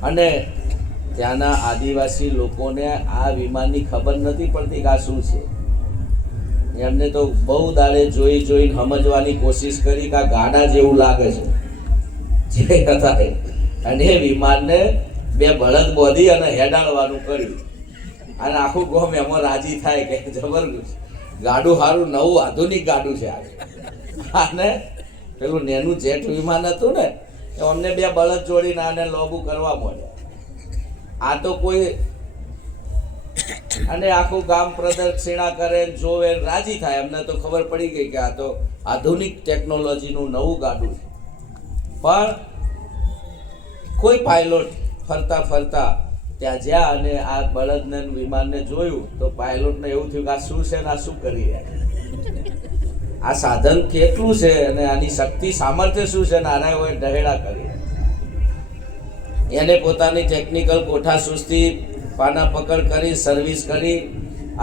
અને ત્યાંના આદિવાસી લોકોને આ વિમાનની ખબર નથી પડતી કે આ શું છે. એમને તો બહુ દાડે જોઈને સમજવાની કોશિશ કરી કે આ ગાડા જેવું લાગે છે જે હતા એ. અને એ વિમાનને બે બળદ બોધી અને હેડાડવાનું કર્યું અને આખું ગોમ એમાં રાજી થાય કે જબરદસ્ત ગાડું સારું નવું આધુનિક ગાડું છે આ. અને પેલું નેનું જેટ વિમાન હતું ને અમને બે બળદ જોડીને આને લોબુ કરવા મળ્યા. આ તો કોઈ અને આખું ગામ પ્રદક્ષિણા કરે જોવે રાજી થાય. એમને તો ખબર પડી ગઈ કે આ તો આધુનિક ટેકનોલોજીનું નવું ગાડું છે. પણ કોઈ પાયલોટ ફરતા ફરતા ત્યાં જ્યાં અને આ બળદને વિમાનને જોયું તો પાયલોટને એવું થયું કે આ શું છે ને આ શું કરી રહ્યા, આ સાધન કેટલું છે અને આની શક્તિ સામર્થ્ય શું છે ને આના હોય ઢહેડા કરી. એને પોતાની ટેકનિકલ કોઠાસૂઝથી પાના પકડ કરી સર્વિસ કરી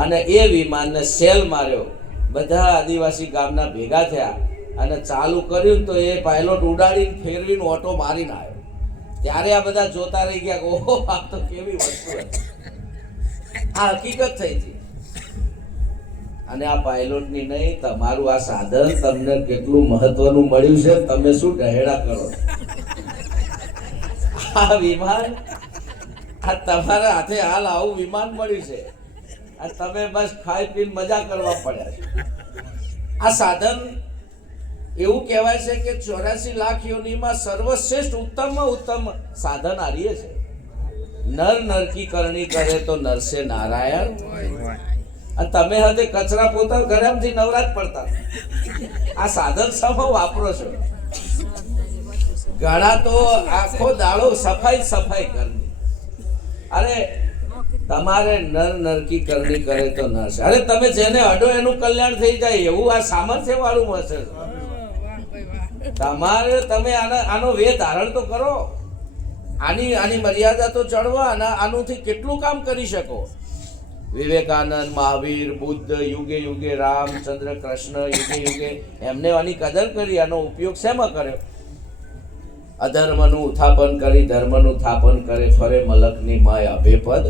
અને એ વિમાનને સેલ માર્યો. બધા આદિવાસી ગામના ભેગા થયા અને ચાલુ કર્યું તો એ પાયલોટ ઉડાડીને ફેરવીને ઓટો મારીને આવ્યો. ત્યારે આ બધા જોતા રહી ગયા કે ઓહો આ તો કેવી વસ્તુ હતી. આ હકીકત થઈ હતી. અને આ પાયલોટની નહીં, તમારું આ સાધન તમને કેટલું મહત્વનું મળ્યું છે, તમે શું ઢહેડા કરો. આ વિમાન આ તમારા હાથે હાલ આવું વિમાન મળ્યું છે આ તમે બસ ખાઈ પીને મજા કરવા પડ્યા છે. આ સાધન એવું કહેવાય છે કે 84 લાખ યોનિમાં સર્વશ્રેષ્ઠ ઉત્તમમાં ઉત્તમ સાધન આર્ય છે. નર નરકી કરણી કરે તો નરસે નારાયણ. અને તમે હવે કચરા પોતા ગરમથી નવરાત પડતા આ સાધન સમ વાપરો છો. ઘણા તો આખો દાડો સફાઈ કરની. અરે તમારે નર નરકી કરણી કરે તો નરસે. અરે તમે જેને અડો એનું કલ્યાણ થઈ જાય એવું આ સામર્થ્ય વાળું હશે. તમારે તમે આનો વે ધારણ તો કરો. આની મર્યાદા તો ચડવા અને આનુંથી કેટલું કામ કરી શકો. વિવેકાનંદ, મહાવીર, બુદ્ધ, યુગે યુગે રામચંદ્ર, કૃષ્ણ, યુગે યુગે એમને આની કદર કરી. આનો ઉપયોગ શેમાં કર્યો? અધર્મનું ઉત્થાપન કરી ધર્મનું સ્થાપન કરે, ફરે મલકની માય અભેપદ.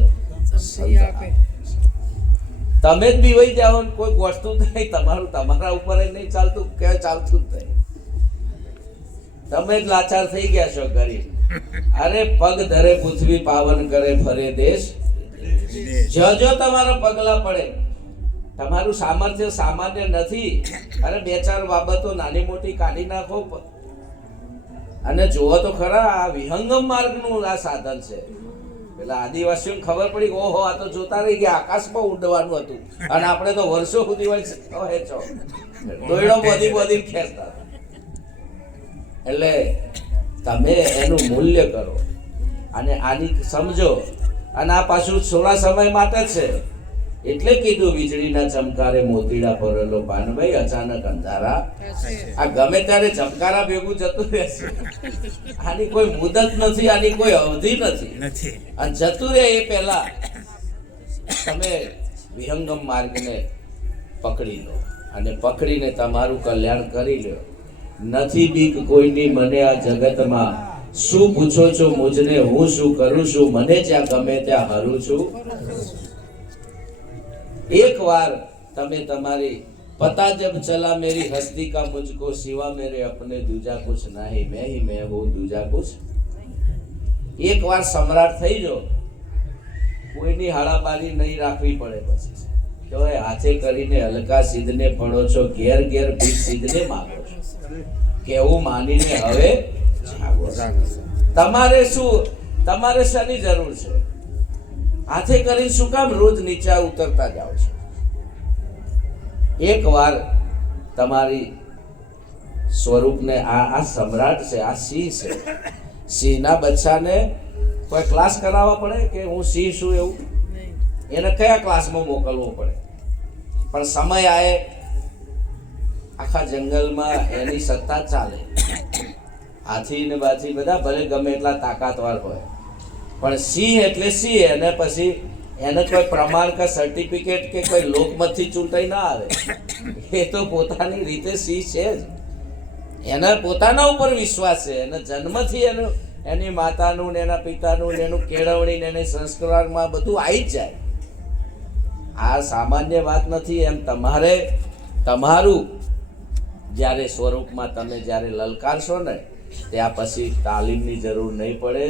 તમે જ બીવાઈ જાઓ ને કોઈ વસ્તુ નહીં તમારા ઉપર નહીં ચાલતું કે ચાલતું જ નહીં. તમે જ લાચાર થઈ ગયા છો ગરીબ. અરે પગ ધરે પૃથ્વી પાવન કરે ફરે દેશ. જો તમારા પગલા પડે. તમારું સામર્થ્ય સામાન્ય નથી. અરે બે ચાર બાબતો નાની મોટી કાઢી નાખો અને જુઓ તો ખરા આ વિહંગમ માર્ગનું આ સાધન છે. પેલા આદિવાસીઓને ખબર પડી કે ઓહો આ તો જોતા રહી ગયા આકાશમાં ઉડવાનું હતું અને આપણે તો વર્ષો સુધી દોયડો બોધી ખેંચતા. એટલે તમે એનું મૂલ્ય કરો અને આની સમજો. અને આ પાછું થોડા સમય માટે છે એટલે કીધું વીજળીના ચમકારે મોતીડા ભરેલો પાનભાઈ અચાનક અંધારા. આ ગમે ત્યારે ચમકારા ભેગું જતું રહેશે. આની કોઈ મુદત નથી, આની કોઈ અવધિ નથી. અને જતું રહે એ પહેલા તમે વિહંગમ માર્ગને પકડી લો અને પકડીને તમારું કલ્યાણ કરી લો. નથી બીક કોઈની મને આ જગતમાં, શું પૂછો છો મુજને હું શું કરું છું, મને જ્યાં ગમે ત્યાં હરું છું. એક વાર તમે તમારી पता जब चला मेरी हस्ती का मुझको सिवा मेरे अपने दूजा कुछ नहीं, मैं ही मैं वो दूजा कुछ. एक વાર સમ્રાટ થઈ જો કોઈની હાડાબારી નહીં રાખવી પડે. પછી તો હાથે કરીને હલકા સિદ્ધને પડો છો, ઘેર ઘેર ભીખ સિદ્ધને માગો છો, કેવું માનીને હવે તમારે શાની જરૂર છે? હાથે કરીને શું કામ રોજ નીચા ઉતરતા જાઓ છો? એક વાર તમારી સ્વરૂપને આ સમ્રાટ છે, આ સિંહ છે. સિંહના બચ્ચાને કોઈ ક્લાસ કરાવવા પડે કે હું સિંહ છું એવું? એને કયા ક્લાસમાં મોકલવો પડે? પણ સમય આવે આખા જંગલમાં એની સત્તા ચાલે. હાથી ને બાથી બધા ભલે ગમે એટલા તાકાતવાર હોય, પણ સિંહ એટલે સિંહ. અને પછી એને કોઈ પ્રમાણ કે સર્ટિફિકેટ કે કોઈ લોકમતથી ચૂંટાઈ ના આવે. એ તો પોતાની રીતે સિંહ છે જ. એના પોતાના ઉપર વિશ્વાસ છે, એને જન્મથી એનું એની માતાનું ને એના પિતાનું ને એનું કેળવણી ને એની સંસ્કારમાં બધું આવી જ જાય. આ સામાન્ય વાત નથી. એમ તમારે તમારું જ્યારે સ્વરૂપમાં તમે જ્યારે લલકારશો ને ત્યાં પછી તાલીમની જરૂર નહીં પડે,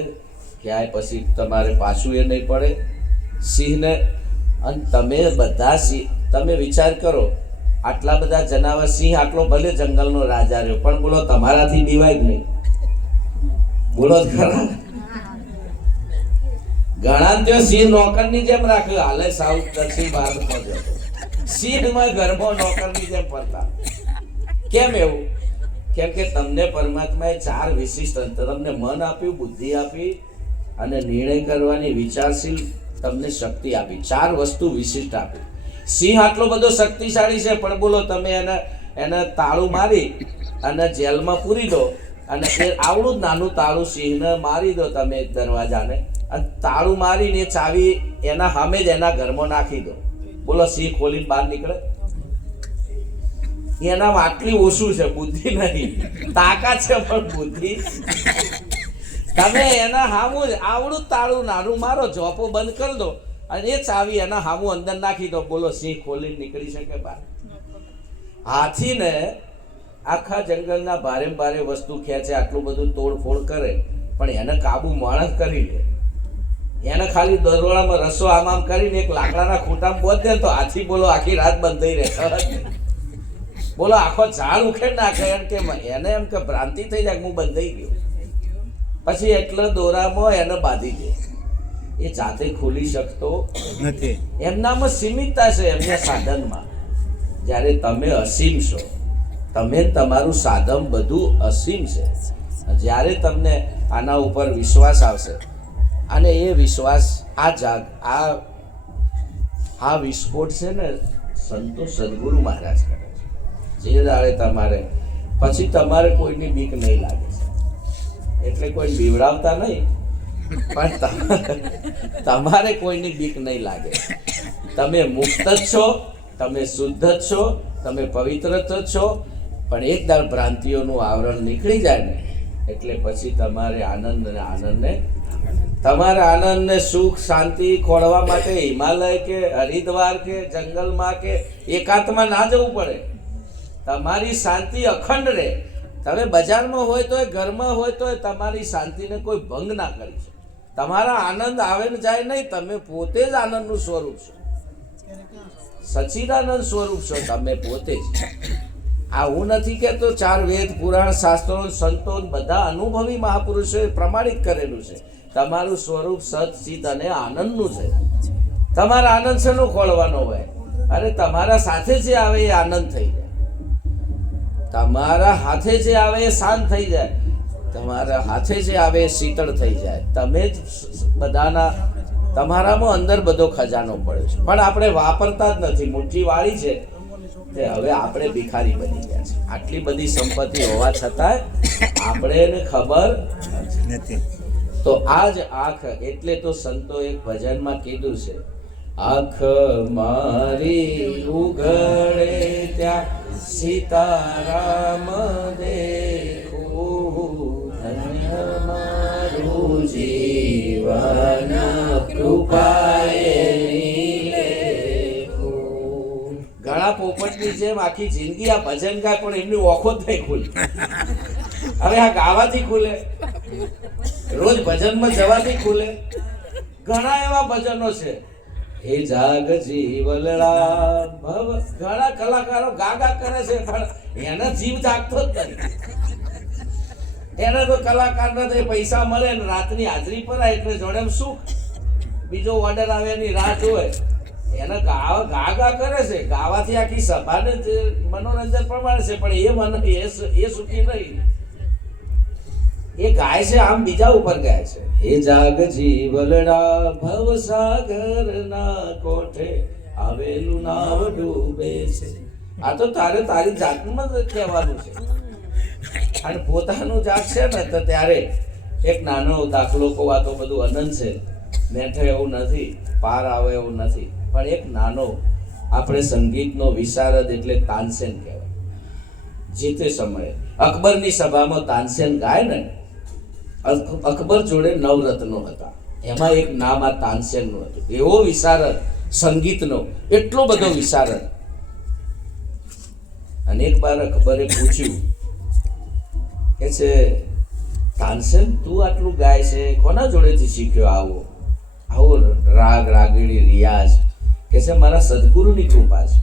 ક્યાંય પછી તમારે પાછું એ નહીં પડે. સિંહને અને તમે બધા સિંહ, તમે વિચાર કરો, આટલા બધા જનાવર, સિંહ આટલો ભલે જંગલનો રાજા રહ્યો, પણ બોલો તમારાથી બીવાય જ નહીં. બોલો ખરા. ઘણા ત્યાં સિંહ નોકરની જેમ રાખ્યો, હાલે સાઉથ દક્ષિણ ભારતમાં જતો, સિંહમાં ઘરમાં નોકરની જેમ ફરતા. કેમ એવું? કેમ કે તમને પરમાત્માએ 4 વિશિષ્ટ અંતર, તમને મન આપ્યું, બુદ્ધિ આપી અને નિર્ણય કરવાની વિચારશીલ તમને શક્તિ આપી. 4 વસ્તુ વિશિષ્ટ આપી. સિંહ આટલો બધો શક્તિશાળી છે, પણ બોલો તમે એને તાળું મારી અને જેલમાં પૂરી દો, અને એ આવડું જ નાનું તાળું સિંહને મારી દો તમે દરવાજાને, અને તાળું મારીને ચાવી એના સામે જ એના ઘરમાં નાખી દો. બોલો સિંહ ખોલીને બહાર નીકળે? એનામાં આટલી ઓછું છે, બુદ્ધિ નહીં. તાકાત છે પણ બુદ્ધિ. તમે એના સામું જ આવડું તાળું નાનું મારો, જોપો બંધ કરી દો અને એ ચાવી એના સામું અંદર નાખી દો. બોલો સિંહ ખોલીને નીકળી શકે બહાર? હાથીને આખા જંગલના ભારે ભારે વસ્તુ ખેંચે, આટલું બધું તોડફોડ કરે, પણ એને કાબુ માણસ કરી લે. એને ખાલી દરોડામાં રસો આમ કરીને એક લાકડાના ખૂંટામાં બોધ દે તો હાથી બોલો આખી રાત બંધ થઈ રહે. બોલો આખો ઝાડ ઉખેડ નાખે. એમ કે એને એમ કે ભ્રાંતિ થઈ જાય, હું બંધાઈ ગયો. પછી એટલો દોરામાં એને બાંધી દે. એ જાતે ખોલી શકતો નથી. એમનામાં સીમિતતા છે, એમના સાધનમાં. જ્યારે તમે અસીમ છો, તમે તમારું સાધન બધું અસીમ છે. જ્યારે તમને આના ઉપર વિશ્વાસ આવશે, અને એ વિશ્વાસ આ વિસ્ફોટ છે ને સંતો સદગુરુ મહારાજ કરે છે. જે દાડે તમારે પછી તમારે કોઈની બીક નહીં લાગે છે, એટલે કોઈ બીવડાવતા નહીં, પણ તમારે કોઈની બીક નહીં લાગે. તમે મુક્ત જ છો, તમે શુદ્ધ જ છો, તમે પવિત્ર જ છો. પણ એક દાડ ભ્રાંતિઓનું આવરણ નીકળી જાય ને એટલે પછી તમારે તમારા આનંદને સુખ શાંતિ ખોળવા માટે હિમાલય કે હરિદ્વાર કે જંગલમાં કે એકાંતમાં ના જવું પડે. તમારી શાંતિ અખંડ રહે. તમે બજારમાં હોય તો ઘરમાં હોય તો તમારી શાંતિને કોઈ ભંગ ના કરી શકે. તમારા આનંદ આવે ને જાય નહીં, તમે પોતે જ આનંદનું સ્વરૂપ છો, સચ્ચિદાનંદ સ્વરૂપ છો તમે પોતે જ. આ હું નથી કહેતો, 4 વેદ પુરાણ શાસ્ત્રો સંતો બધા અનુભવી મહાપુરુષોએ પ્રમાણિત કરેલું છે. તમારું સ્વરૂપ સત ચિત અને આનંદનું છે. તમારા આનંદ શેનો ખોળવાનો હોય? અરે તમારા સાથે જે આવે એ આનંદ થઈ જાય, તમારા હાથે જે આવે એ શાંત થઈ જાય, તમારા હાથે જે આવે એ શીતળ થઈ જાય. તમે જ બધાના તમારામાં અંદર બધો ખજાનો પડે છે, પણ આપણે વાપરતા જ નથી. મુઠ્ઠી વાળી છે તે હવે આપણે ભિખારી બની ગયા છે. આટલી બધી સંપત્તિ હોવા છતાં આપણે એને ખબર નથી. તો આ જ આંખ, એટલે તો સંતો એક ભજનમાં કીધું છે, આંખ મારી ઉઘડે ત્યાં સીતારામ દેખું, ધન્ય મારું જીવન કૃપાએ લેખું. ઘણા પોપટની જેમ આખી જિંદગી આ ભજન ગાય, પણ એમની ઓખો જ નહીં ખુલે. હવે આ ગાવાથી ખુલે, રોજ ભજનમાં જવાથી ખુલે. ઘણા એવા ભજનો છે, હે જાગ જીવલડા ભવ. ઘણા કલાકારો ગાગા કરે છે, પણ એના જીવ જાગતો જ નહીં. એને તો કલાકાર નથી, પૈસા મળે ને રાતની હાજરી પડાય એટલે જોડે સુખ, બીજો ઓર્ડર આવે એની રાહ જોવે. એને ગાગા કરે છે, ગાવાથી આખી સભાને મનોરંજન પ્રમાણે છે, પણ એ સુખી નહીં. એ ગાય છે આમ બીજા ઉપર ગાય છે, હે જાગ જીવલડા ભવ સાગર ના કોઠે આવેલું નાવ ડૂબે છે. આ તો તારે તારી જાતમાં જ કહેવાનું છે. અને પોતાનું જાત છે ને તો ત્યારે એક નાનો દાખલો કહું. આ તો બધું અનંત છે, નેઠે એવું નથી, પાર આવે એવું નથી, પણ એક નાનો આપણે સંગીતનો વિશારદ એટલે તાનસેન કહેવાય. જીતે સમયે અકબરની સભામાં તાનસેન ગાય ને, અકબર જોડે નવરત્નો હતા, એમાં એક નામ આ તાનસેનનું હતું. એવો વિશારદ સંગીતનો, એટલો બધો વિશારદ. અને એક વાર અકબરે પૂછ્યું કે છે, તાનસેન તું આટલું ગાય છે, કોના જોડેથી શીખ્યો આવો આવો રાગ રાગીણી રિયાઝ? કે છે મારા સદગુરુની કૃપા છે.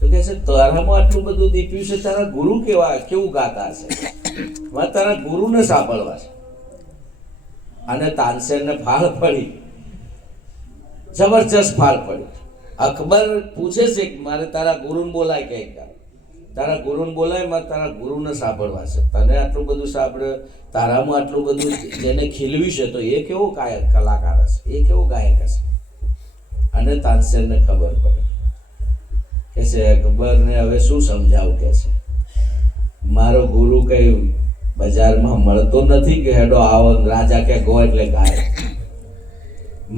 તો કે છે તારામાં આટલું બધું દીપ્યું છે, તારા ગુરુ કેવું ગાતા હશે? મારે તારા ગુરુને સાંભળવા છે. અને તાનસેનને ફાળ પડી, જબરજસ્ત ફાળ પડી. અકબર પૂછે છે કે મારે તારા ગુરુને બોલાય કે તારા ગુરુને બોલાય, મારે તારા ગુરુને સાંભળવા છે. તને આટલું બધું સાંભળે, તારામાં આટલું બધું જેને ખીલવ્યું છે, તો એ કેવો કલાકાર હશે, એ કેવો ગાયક હશે? અને તાનસેનને ખબર પડે કે છે અકબરને હવે શું સમજાવું? કે છે મારો ગુરુ કઈ બજારમાં મળતો નથી કે હેડો આવો, રાજા કે ગો એટલે ગાય.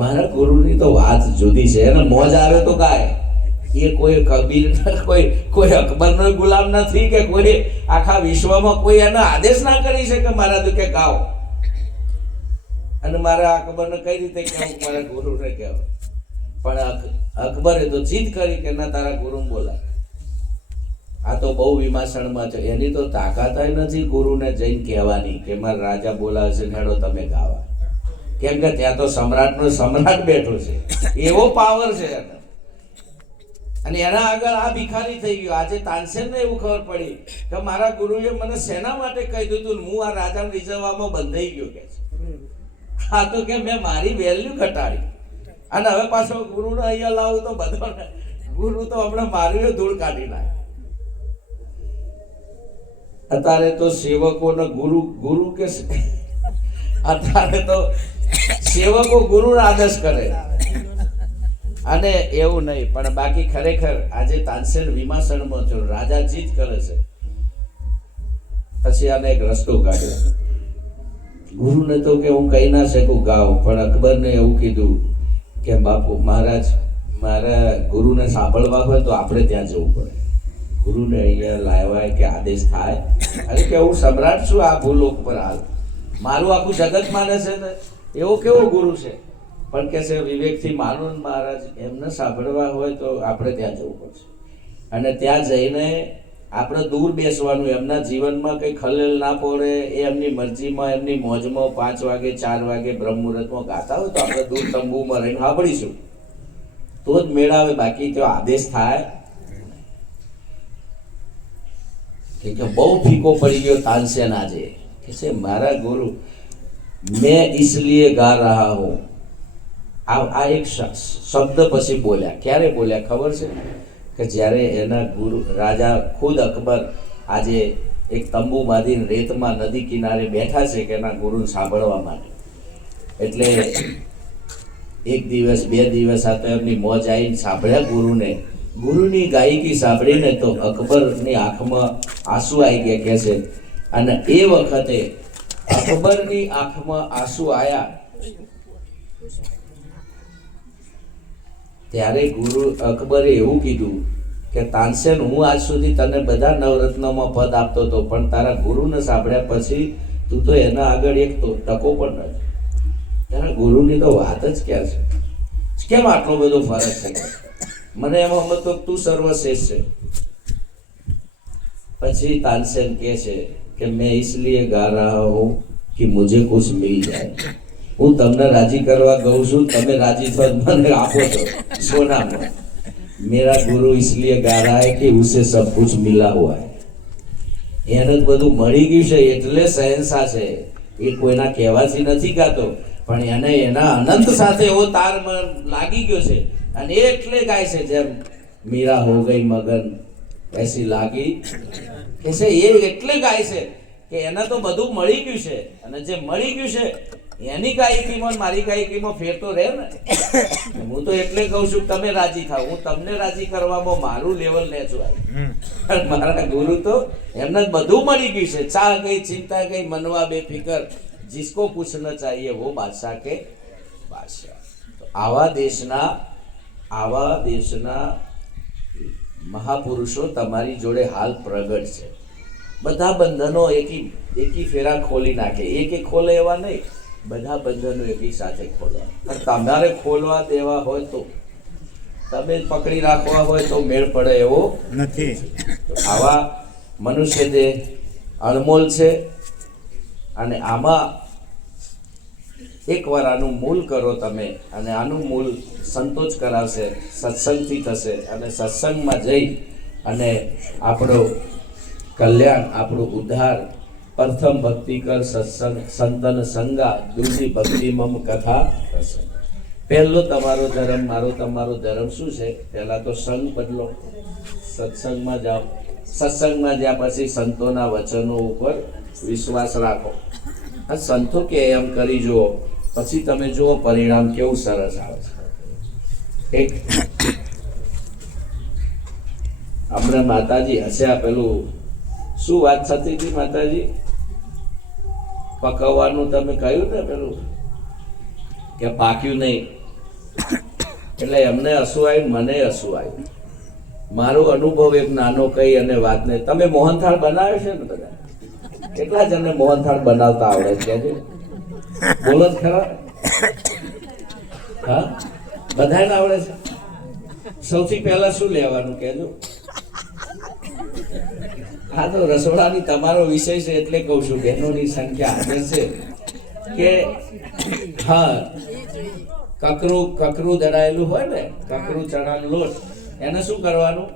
મારા ગુરુની તો વાત જુદી છે, એને મોજ આવે તો ગાય. એ કોઈ કબીર કોઈ અકબરનો ગુલામ નથી કે કોઈ આખા વિશ્વમાં કોઈ એનો આદેશ ના કરી શકે મારા તો કે ગાઓ. અને મારા અકબરને કઈ રીતે કહેવું, મારા ગુરુને કહેવું? પણ અકબરે તો જીદ કરી કે ના, તારા ગુરુ બોલાય. આ તો બહુ વિમાસણમાં છે, એની તો તાકાત નથી ગુરુને જઈને કહેવાની કે મારા રાજા બોલાવે છે, હેડો તમે ગાવા. કેમ કે ત્યાં તો સમ્રાટનો સમ્રાટ બેઠો છે, એવો પાવર છે એને. અને એના આગળ આ ભિખારી થઈ ગયો. આજે તાનસેનને એવું ખબર પડી કે મારા ગુરુએ મને શેના માટે કહી દીધું, હું આ રાજાને રીઝવવામાં બંધાઈ ગયો. કે છે આ તો કે મેં મારી વેલ્યુ ઘટાડી, અને હવે પાછો ગુરુને અહીંયા લાવું તો બધો ગુરુ તો હમણાં મારી ધૂળ કાઢી નાખે. અત્યારે તો સેવકોને ગુરુ કે અત્યારે તો સેવકો ગુરુનો આદેશ કરે. અને એવું નહીં, પણ બાકી ખરેખર આજે તાનસેન વિમાસણમાં જો રાજા જીત કરે છે, પછી આને એક રસ્તો કાઢ્યો. ગુરુને તો કે હું કહી ના શકું ગાવ, પણ અકબરને એવું કીધું કે બાપુ મહારાજ, મારા ગુરુને સાંભળવા હોય તો આપણે ત્યાં જવું પડે. ગુરુને અહીંયા લાવવાય કે આદેશ થાય? અરે કે હું સમ્રાટ છું આ ભૂલોક પર, હાલ મારું આખું જગત માને છે ને, એવો કેવો ગુરુ છે? પણ કે છે વિવેકથી માનું મહારાજ, એમને સાંભળવા હોય તો આપણે ત્યાં જવું પડશે. અને ત્યાં જઈને આપણે દૂર બેસવાનું, એમના જીવનમાં કંઈ ખલેલ ના પડે, એ એમની મરજીમાં એમની મોજમાં 5 વાગે 4 વાગે બ્રહ્મ મુહૂર્તમાં ગાતા હોય તો આપણે દૂર તંબુમાં રહીને સાંભળીશું, તો જ મેળાવે. બાકી તો આદેશ થાય કે બહુ ફીકો પડી ગયો તાનસેન આજે. કે છે મારા ગુરુ, મેં इसलिए गा रहा हूं. આ એક શબ્દ પછી બોલ્યા. ક્યારે બોલ્યા ખબર છે? કે જ્યારે એના ગુરુ રાજા ખુદ અકબર આજે એક તંબુ બાંધીને રેતમાં નદી કિનારે બેઠા છે કે એના ગુરુને સાંભળવા માટે. એટલે 1 દિવસ 2 દિવસ આ તો એમની મોજ આવીને સાંભળ્યા ગુરુને. ગુરુની ગાયકી સાંભળીને તો અકબરની આંખમાં આંસુ આવી ગયા. કે છે અને એ વખતે અકબરની આંખમાં આંસુ આવ્યા ત્યારે ગુરુ અકબરે એવું કીધું કે તાનસેન, હું આજ સુધી તને બધા નવરત્નોમાં પદ આપતો હતો, પણ તારા ગુરુને સાંભળ્યા પછી તું તો એના આગળ એક ટકો પણ નથી. તારા ગુરુની તો વાત જ ક્યાં છે? કેમ આટલો બધો ફરક છે? મને એમાં તો તું સર્વશ્રેષ્ઠ છે. પછી તાનસેન કહે છે કે મેં इसलिए गा रहा हूं कि मुझे कुछ मिल जाए. હું તમને રાજી કરવા ગઉં છું, તમે રાજી થો મને આપો છો સોનામાં. मेरा गुरु इसलिए गा रहा है कि उसे सब कुछ मिला हुआ है. એને જ બધું મળી ગયું છે એટલે શહેનશાહ છે. એ કોઈના કહેવાથી નથી ગાતો, પણ એને એના અનંત સાથે એવો તાર લાગી ગયો છે, અને એટલે ગાય છે જેમ મીરા હો ગઈ મગન એસી લાગી. કે છે એ એટલે ગાય છે કે એને તો બધું મળી ગયું છે, અને જે મળી ગયું છે એની ગાયકીમાં મારી ગાયકીમાં ફેર તો રહે ને. હું તો એટલે કહું છું તમે રાજી થાવ, હું તમને રાજી કરવામાં મારું લેવલ નેચું આવ્યું. મારા ગુરુ તો એમને બધું મળી ગયું છે. ચાહ ગઈ ચિંતા ગઈ મનવા બેફિકર, जिसको कुछ न चाहिए वो बादशाह के बादशाह. તો આવા દેશના મહાપુરુષો તમારી જોડે હાલ પ્રગટ છે. બધા બંધનો એકી ફેરા ખોલી નાખે. એક ખોલે એવા નહીં, બધા બંધનો એકી સાથે ખોલવા. પણ તમારે ખોલવા દેવા હોય તો, તમે પકડી રાખવા હોય તો મેળ પડે એવો નથી. આવા મનુષ્ય દેહ અણમોલ છે, અને આમાં એકવાર આનું મૂલ કરો તમે, અને આનું મૂલ સંતોષ કરાવશે, સત્સંગથી થશે, અને સત્સંગમાં જઈ અને આપણો કલ્યાણ, આપણો ઉદ્ધાર. પ્રથમ ભક્તિ કર સત્સંગ સંતન સંગા, દૂજી ભક્તિ મમ કથા થશે. પહેલો તમારો ધર્મ, મારો તમારો ધર્મ શું છે? પહેલા તો સંગ બદલો, સત્સંગમાં જાઓ. સત્સંગમાં જ્યાં પછી સંતોના વચનો ઉપર વિશ્વાસ રાખો. આ સંતો કે એમ કરી જુઓ, પછી તમે જુઓ પરિણામ કેવું સરસ આવે છે. એક હમણાં માતાજી હસ્યા, પેલું શું વાત થતી હતી માતાજી? પકવવાનું તમે કહ્યું ને, પેલું કે પાક્યું નહીં, એટલે એમને હસવું આવ્યું, મને હસવું આવ્યું. મારો અનુભવ એક નાનો કહી અને વાતને, તમે મોહનથાળ બનાવે છે ને બધા? કેટલા જણને મોહનથાળ બનાવતા આવડે છે? બોલો જ ખરા. હા, બધાને આવડે છે. સૌથી પહેલા શું લેવાનું કહેજો? હા, તો રસોડાની તમારો વિષય છે એટલે કહું છું. બહેનોની સંખ્યા હાજર છે કે હા, કકરું દળાયેલું હોય ને, કકરું ચણાનો લોટ, એને શું કરવાનું?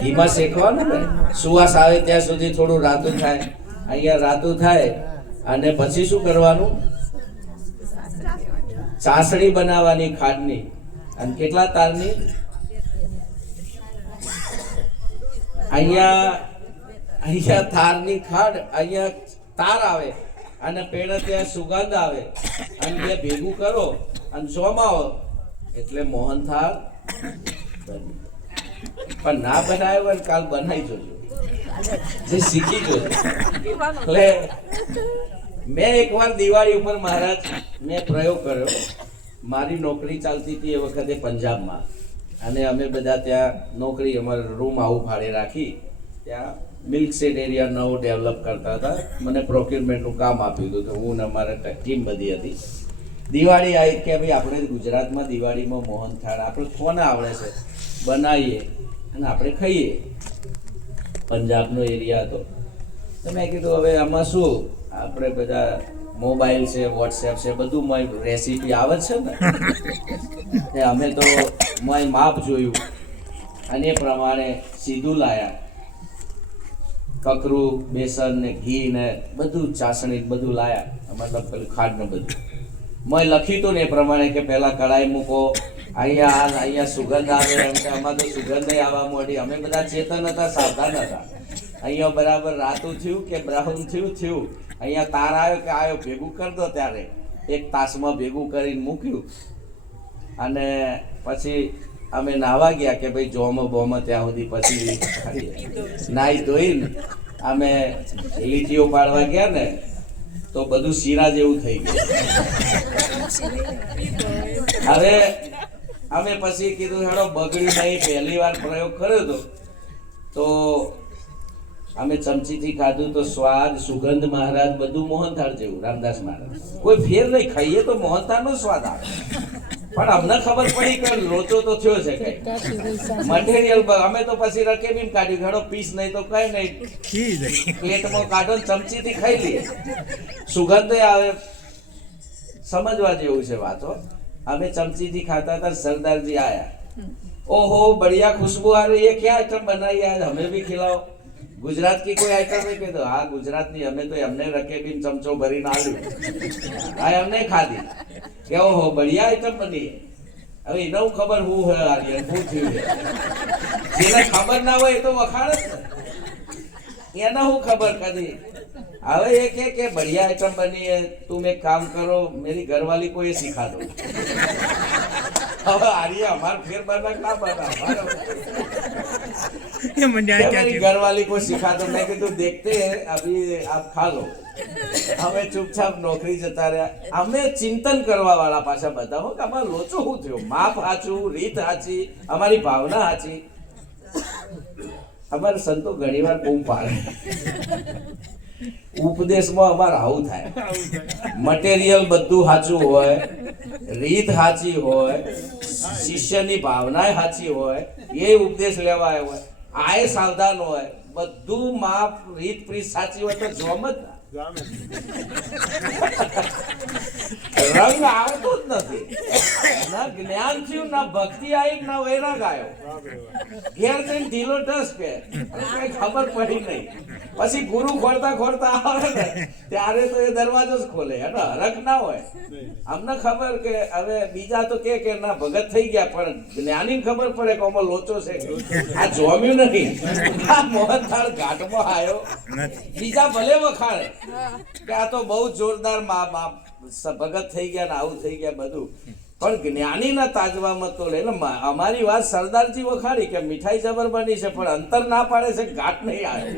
ઘીમાં શેકવાનું ને, સુવાસ આવે ત્યાં સુધી થોડું રાતું થાય. અહીંયા રાતું થાય અને પછી શું કરવાનું? ચાસણી બનાવવાની ખાંડની. અને કેટલા તારની? અહીંયા તારની ખાંડ, અહીંયા તાર આવે અને પેડે ત્યાં સુગંધ આવે, અને બે ભેગું કરો અને જોમાવો એટલે મોહનથાળ બની. પણ ના બનાવ્યો હોય કાલ બનાવી જોજો, જે શીખી જોજો. એટલે મેં એકવાર દિવાળી ઉપર મહારાજ મેં પ્રયોગ કર્યો. મારી નોકરી ચાલતી હતી એ વખતે પંજાબમાં, અને અમે બધા ત્યાં નોકરી, અમારે રૂમ આવું ભાડે રાખી ત્યાં મિલ્ક શેડ એરિયા નવો ડેવલપ કરતા હતા. મને પ્રોક્યુરમેન્ટનું કામ આપ્યું હતું, તો હું ને અમારે ટીમ બધી હતી. દિવાળી આવી કે ભાઈ આપણે ગુજરાતમાં દિવાળીમાં મોહનથાળ આપણે કોને આવડે છે, બનાવીએ અને આપણે ખાઈએ. પંજાબનો એરિયા હતો. તો મેં કીધું હવે આમાં શું, આપણે બધા મોબાઈલ છે, વોટ્સએપ છે, બધું રેસીપી આવે છે ને, અમે તો માપ જોયું અને એ પ્રમાણે સીધું લાયા. કકરું, બેસન ને ઘી ને બધું, ચાસણી બધું લાયા, મતલબ પેલું ખાંડ ને બધું. મેં લખ્યું હતું ને એ પ્રમાણે કે પહેલા કઢાઈ મૂકો, અહીંયા સુગંધ આવે, એમ કે આમાં તો સુગંધ આવવા માંડી. અમે બધા ચેતન હતા, સાવધાન હતા. અહીંયા બરાબર રાતું થયું કે બ્રાઉન થયું, અહીંયા તાર આવ્યો કે આવ્યો, ભેગું કરી દો. ત્યારે એક તાસમાં ભેગું કરીને મૂક્યું, અને પછી અમે નાહવા ગયા કે ભાઈ જોમ બોમ ત્યાં સુધી. પછી નાહી ધોઈને અમે લીટીઓ પાડવા ગયા ને, તો બધું શીરા જેવું થઈ ગયું. હવે અમે પછી કીધું હેડો બગડ્યું નહીં, પહેલી વાર પ્રયોગ કર્યો હતો તો અમે ચમચીથી ખાધું તો સ્વાદ, સુગંધ મહારાજ બધું મોહનથાળ જેવું. રામદાસ મહારાજ કોઈ ફેર નહીં, ખાઈએ તો મોહનથાળનો સ્વાદ આવે. પણ અમને ખબર પડી કે લોચો તો થયો છે કઈ મટીરિયલ. અમે તો પછી રકેબીમ કાઢ્યું, ઘણો પીસ નહીં તો કઈ નહીં, પ્લેટમાં કાઢો, ચમચીથી ખાઈ લઈએ, સુગંધ આવે. સમજવા જેવું છે વાતો. અમે ચમચીથી ખાતા હતા, સરદારજી આયા, ઓહો बढ़िया खुशबू आ रही है, क्या आइटम बनाई है, हमें भी खिलाओ. गुजरात की कोई आइटम नहीं कहते? हाँ गुजरात ની. અમે તો એમને રકેબીન ચમચો ભરીને આલ્યું, હા એમને ખાધી કે ઓહો बढ़िया आइटम बनी. હવે એને હું ખબર હું હે આર્યન હું થયું છે, જેને ખબર ના હોય એ તો વખાણ જ ને, એને હું ખબર કદી. હવે એ કે बढ़िया आइटम बनी है, तुम एक काम करो, मेरी घरवाली को ये सिखा दो. હવે આર્ય અમાર ફેર બના ના બના, मेरी घरवाली को सिखा दो. मैं कીધું देखते हैं, अभी आप खा लो. અમે ચૂપચાપ નોકરી જતા રહ્યા. અમે ચિંતન કરવા વાળા પાછા બધા હો, કે અમારે લોચો શું થયો, માપ સાચું, રીત સાચી, અમારી ભાવના સાચી. અમારે સંતો ઘણી વાર બૂમ પાડે, ઉપદેશમાં અમારે આવું થાય, મટીરિયલ બધું સાચું હોય, રીત સાચી હોય, શિષ્યની ભાવના સાચી હોય, એ ઉપદેશ લેવા આવ્યો હોય, આય સાવધાન હોય, બધું માપ રીત પ્રીત સાચી હોય તો જોમ જ રંગ આવતો જ નથી, ના જ્ઞાન થયું, ના ભક્તિ આવી, ના વૈરાગ આવ્યો. ઘેર જઈને ઢીલો ટસ કે કઈ ખબર પડી નહીં. પછી ગુરુ ખોરતા ખોરતા આવે ને ત્યારે તો એ દરવાજો જ ખોલે, એનો હરખ ના હોય. અમને ખબર કે હવે બીજા તો કે ના ભગત થઈ ગયા, પણ જ્ઞાની ખબર પડે કે આમાં લોચો છે, આ જોમ્યું નહીં. આ મોહનથાળ ઘાટમાં આવ્યો, બીજા ભલે વખાણે કે આ તો બહુ જોરદાર મા બાપ ભગત થઈ ગયા ને આવું થઈ ગયા બધું, પણ જ્ઞાનીના તાજવામાં તો લે. અમારી વાત સરદારજી વખાણી કે મીઠાઈ જબર બની છે, પણ અંતર ના પાડે છે, ઘાટ નહીં આવે.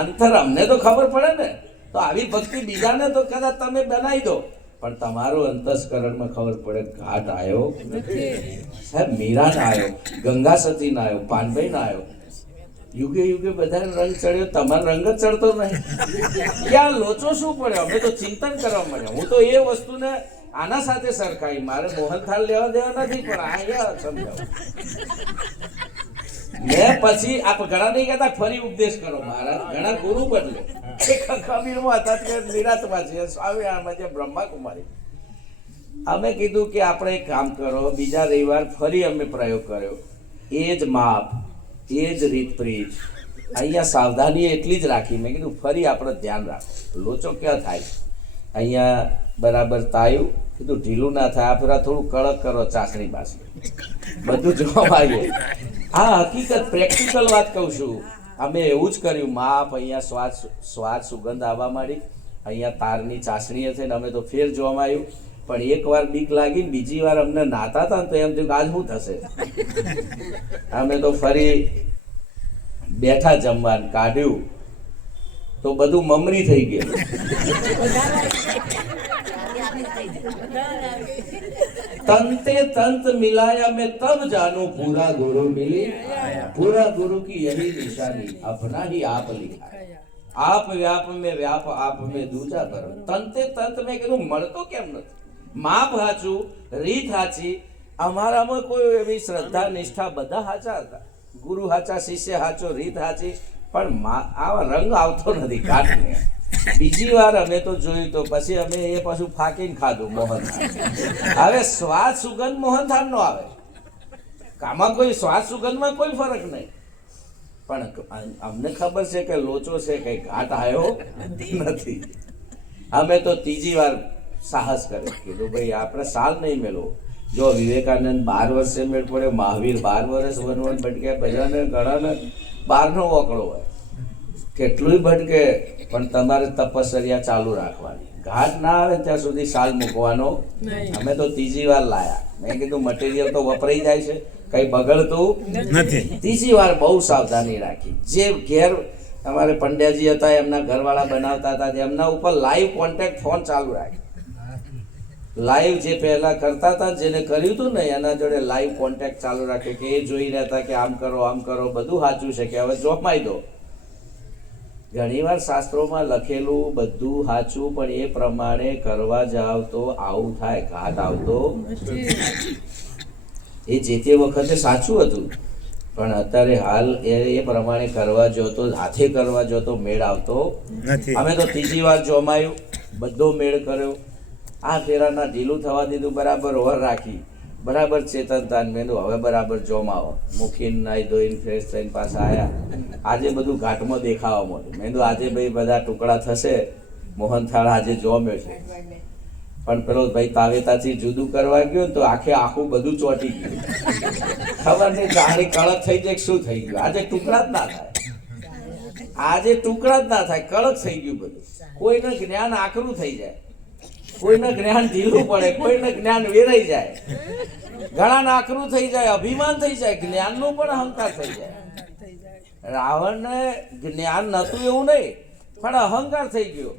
અંતર અમને તો ખબર પડે ને, તો આવી ભક્તિ બીજાને તો કદાચ તમે બનાવી દો, પણ તમારો અંતસ્કરણમાં ખબર પડે ઘાટ આવ્યો સાહેબ. મીરા ના આવ્યો, ગંગા સતી ના આવ્યો, પાનભાઈ ના આવ્યો, યુગે યુગે બધાને રંગ ચડ્યો, તમારો રંગ જ ચડતો નહીં. ક્યાં લોચો શું પડ્યો? અમે તો ચિંતન કરવા મળ્યા. હું તો એ વસ્તુને આના સાથે સરખાઈ, મારે મોહનથાળ લેવા દેવા નથી, પણ અહીંયા સમજાવું. મેં પછી આપ ઘણા નહીં કહેતા ફરી ઉપદેશ કરો મહારાજ, ઘણા ગુરુ બદલે. કબીરમાં હતા કે નિરાતમાં છે, સ્વામિનારાયણમાં છે, બ્રહ્માકુમારી. અમે કીધું કે આપણે એક કામ કરો, બીજા રવિવાર ફરી અમે પ્રયોગ કર્યો, એ જ માપ, એ જ રીત પ્રીત, અહીંયા સાવધાની એટલી જ રાખી. મેં કીધું ફરી આપણે ધ્યાન રાખો, લોચો ક્યાં થાય. અહીંયા બરાબર તાયું, કીધું ઢીલું ના થાય, આ ફેરા થોડું કડક કરો, ચાસણી બાસણી બધું જોવા આવ્યું. હા હકીકત પ્રેક્ટિકલ વાત કહું છું. અમે એવું જ કર્યું, માપ અહીંયા સ્વાદ સુગંધ આવવા માંડી, અહીંયા તારની ચાસણી હશે ને અમે તો ફેર જોવામાં આવ્યું. પણ એક વાર બીક લાગી, બીજી વાર અમને નાતા હતા ને તો એમ થયું કે આજ શું થશે. અમે તો ફરી બેઠા જમવાનું, કાઢ્યું તો બધું મમરી થઈ ગયું. तंते तंत मिलाया मैं तब जानू पूरा गुरु मिली, पूरा गुरु की यही निशानी अपना ही आप लिखा है. आप व्याप में व्याप आप में दूजा करो. तंते तंत में કીધું મળતો કેમ નથી? માપ હાચું, રીત હાચી, અમારામાં કોઈ એવી શ્રદ્ધા નિષ્ઠા બધા હાચા હતા, ગુરુ હાચા, શિષ્ય હાચો, રીત હાચી, પણ આવા રંગ આવતો નથી કાઢને. બીજી વાર અમે તો જોયું તો પછી અમે એ પાછું ફાકીને ખાધું મોહનથાળ. હવે સ્વાદ સુગંધ મોહનથાળ નો આવે, આમાં કોઈ સ્વાદ સુગંધમાં કોઈ ફરક નહીં, પણ અમને ખબર છે કે લોચો છે, કઈ ઘાટ આવ્યો નથી. અમે તો ત્રીજી વાર સાહસ કર્યો, કીધું ભાઈ આપણે સાલ નહીં મેળવો. જો વિવેકાનંદ 12 વર્ષે મેળ પડ્યો, મહાવીર 12 વર્ષ વન ભટક્યા, બધાને ઘણાને 12નો ઓકળો હોય, કેટલું ભટકે, પણ તમારે તપશ્ચર્યા ચાલુ રાખવાની. ઘાટ ના આવે ત્યાં સુધી સાલ મૂકવાનો. અમે તો ત્રીજી વાર લાયા. મેં કીધું મટીરિયલ તો વપરાઈ જાય છે, કઈ બગડતું નથી. ત્રીજી વાર બહુ સાવધાની રાખી. જે ઘેર અમારે પંડ્યાજી હતા, એમના ઘરવાળા બનાવતા હતા, એમના ઉપર લાઈવ કોન્ટેક્ટ ફોન ચાલુ રાખ્યો. લાઈવ જે પહેલા કરતા હતા, જેને કર્યું હતું ને એના જોડે લાઈવ કોન્ટેક્ટ ચાલુ રાખ્યો, કે એ જોઈ રહ્યા હતા કે આમ કરો આમ કરો, બધું સાચું છે કે હવે જોમાઈ દો. ઘણીવાર શાસ્ત્રોમાં લખેલું બધું સાચું, પણ એ પ્રમાણે કરવા જાવ તો આવું થાય, ઘાટ આવતો. એ જે તે વખતે સાચું હતું, પણ અત્યારે હાલ એ પ્રમાણે કરવા જો તો, હાથે કરવા જો તો મેળ આવતો નથી. અમે તો ત્રીજી વાર જોમાયું, બધો મેળ કર્યો. આ ફેરાના ઢીલું થવા દીધું, બરાબર ઓવર રાખી, બરાબર ચેતનતા. મેં હવે બરાબર જોમાવો, મૂકીને નાઈ ધોઈને ફ્રેશ થઈને પાછા આવ્યા. આજે બધું ઘાટમાં દેખાવા મળ્યું. મેં તો આજે ભાઈ બધા ટુકડા થશે, મોહનથાળ આજે જોમ્યો છે. પણ પેલો ભાઈ તાવેતાથી જુદું કરવા ગયો તો આખું બધું ચોટી ગયું. ખબર નહીં જાણી કડક થઈ જાય શું થઈ ગયું. આજે ટુકડા જ ના થાય, આજે ટુકડા જ ના થાય, કડક થઈ ગયું બધું. કોઈને જ્ઞાન આકરું થઈ જાય, કોઈને જ્ઞાન ઢીલું પડે, કોઈને જ્ઞાન વેરાઈ જાય, ઘણા આકરું થઈ જાય, અભિમાન થઈ જાય, જ્ઞાનનું પણ અહંકાર થઈ જાય. રાવણને જ્ઞાન નતું એવું નહીં, પણ અહંકાર થઈ ગયો.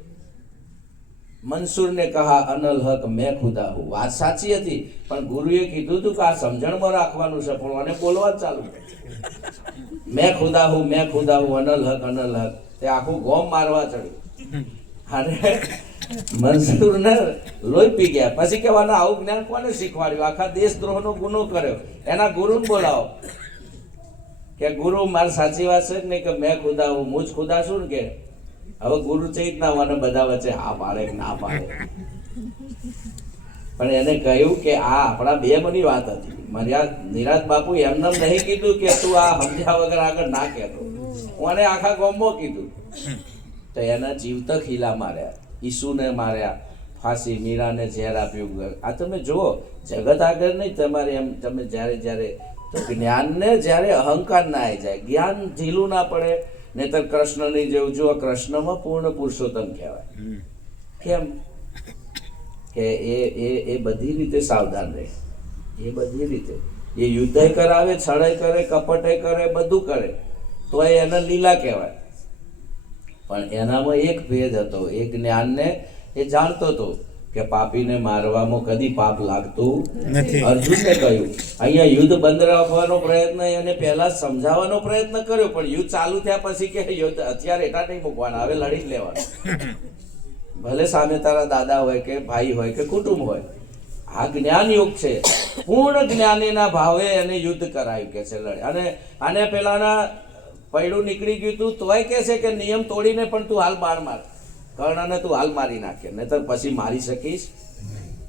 મંસૂરને કહા અનલ હક મેં ખુદા હું. વાત સાચી હતી, પણ ગુરુએ કીધું હતું કે આ સમજણમાં રાખવાનું છે, પણ મને બોલવા જ ચાલુ કર્યું. મેં ખુદા હું અનલ હક તે આખું ગોમ મારવા ચડ્યું અને મંસૂર ને લોહી પી ગયા. પછી કહેવાનું આવું જ્ઞાન કોને શીખવાડ્યું? આખા દેશદ્રોહનો ગુનો કર્યો, એના ગુરુને બોલાવો કે ગુરુ મારી સાચી વાત છે ને કે મેં ખુદા હું જ ખુદા છું ને. કે હવે ગુરુ ચેત ના હોવાને બધા વચ્ચે હા પાડે કે ના પાડે. પણ એને કહ્યું કે આ આપણા બે મની વાત હતી. નિરાજ બાપુ એમને નહીં કીધું કે તું આ સમજ્યા વગર આગળ ના કહેતો, મને આખા ગામમાં કીધું. તો એના જીવતા ખીલા માર્યા, ઈસુને માર્યા, ફાંસી, મીરાને ઝેર આપ્યું. આ તમે જુઓ, જગત આગળ નહીં તમારે એમ. તમે જ્યારે તો જ્ઞાનને જ્યારે અહંકાર ના આવી જાય, જ્ઞાન ઢીલું ના પડે. નહીતર કૃષ્ણની જેવું જુઓ, કૃષ્ણમાં પૂર્ણ પુરુષોત્તમ કહેવાય. કેમ કે એ બધી રીતે સાવધાન રહે. એ બધી રીતે એ યુદ્ધ કરાવે, છળાઈ કરે, કપટે કરે, બધું કરે, તો એને લીલા કહેવાય. પણ એનામાં એક ભેદ હતો, એ જ્ઞાનને એ જાણતો હતો કે પાપીને મારવામાં કદી પાપ લાગતું નથી. અર્જુનને કહ્યું, અહીંયા યુદ્ધ બંધ રાખવાનો પ્રયત્ન એને પહેલા સમજાવવાનો પ્રયત્ન કર્યો, પણ યુદ્ધ ચાલુ થયા પછી કે યુદ્ધ હથિયાર એટલા નહીં મૂકવાના, હવે લડી જ લેવાનું. ભલે સામે તારા દાદા હોય કે ભાઈ હોય કે કુટુંબ હોય. આ જ્ઞાન યુગ છે. પૂર્ણ જ્ઞાનીના ભાવે એને યુદ્ધ કરાયું કે છે લડે. અને આને પેલાના પૈડું નીકળી ગયું તું તોય કે છે કે નિયમ તોડીને પણ તું હાલ બાણ માર, કર્ણને તું હાલ મારી નાખે, નહીતર પછી મારી શકીશ.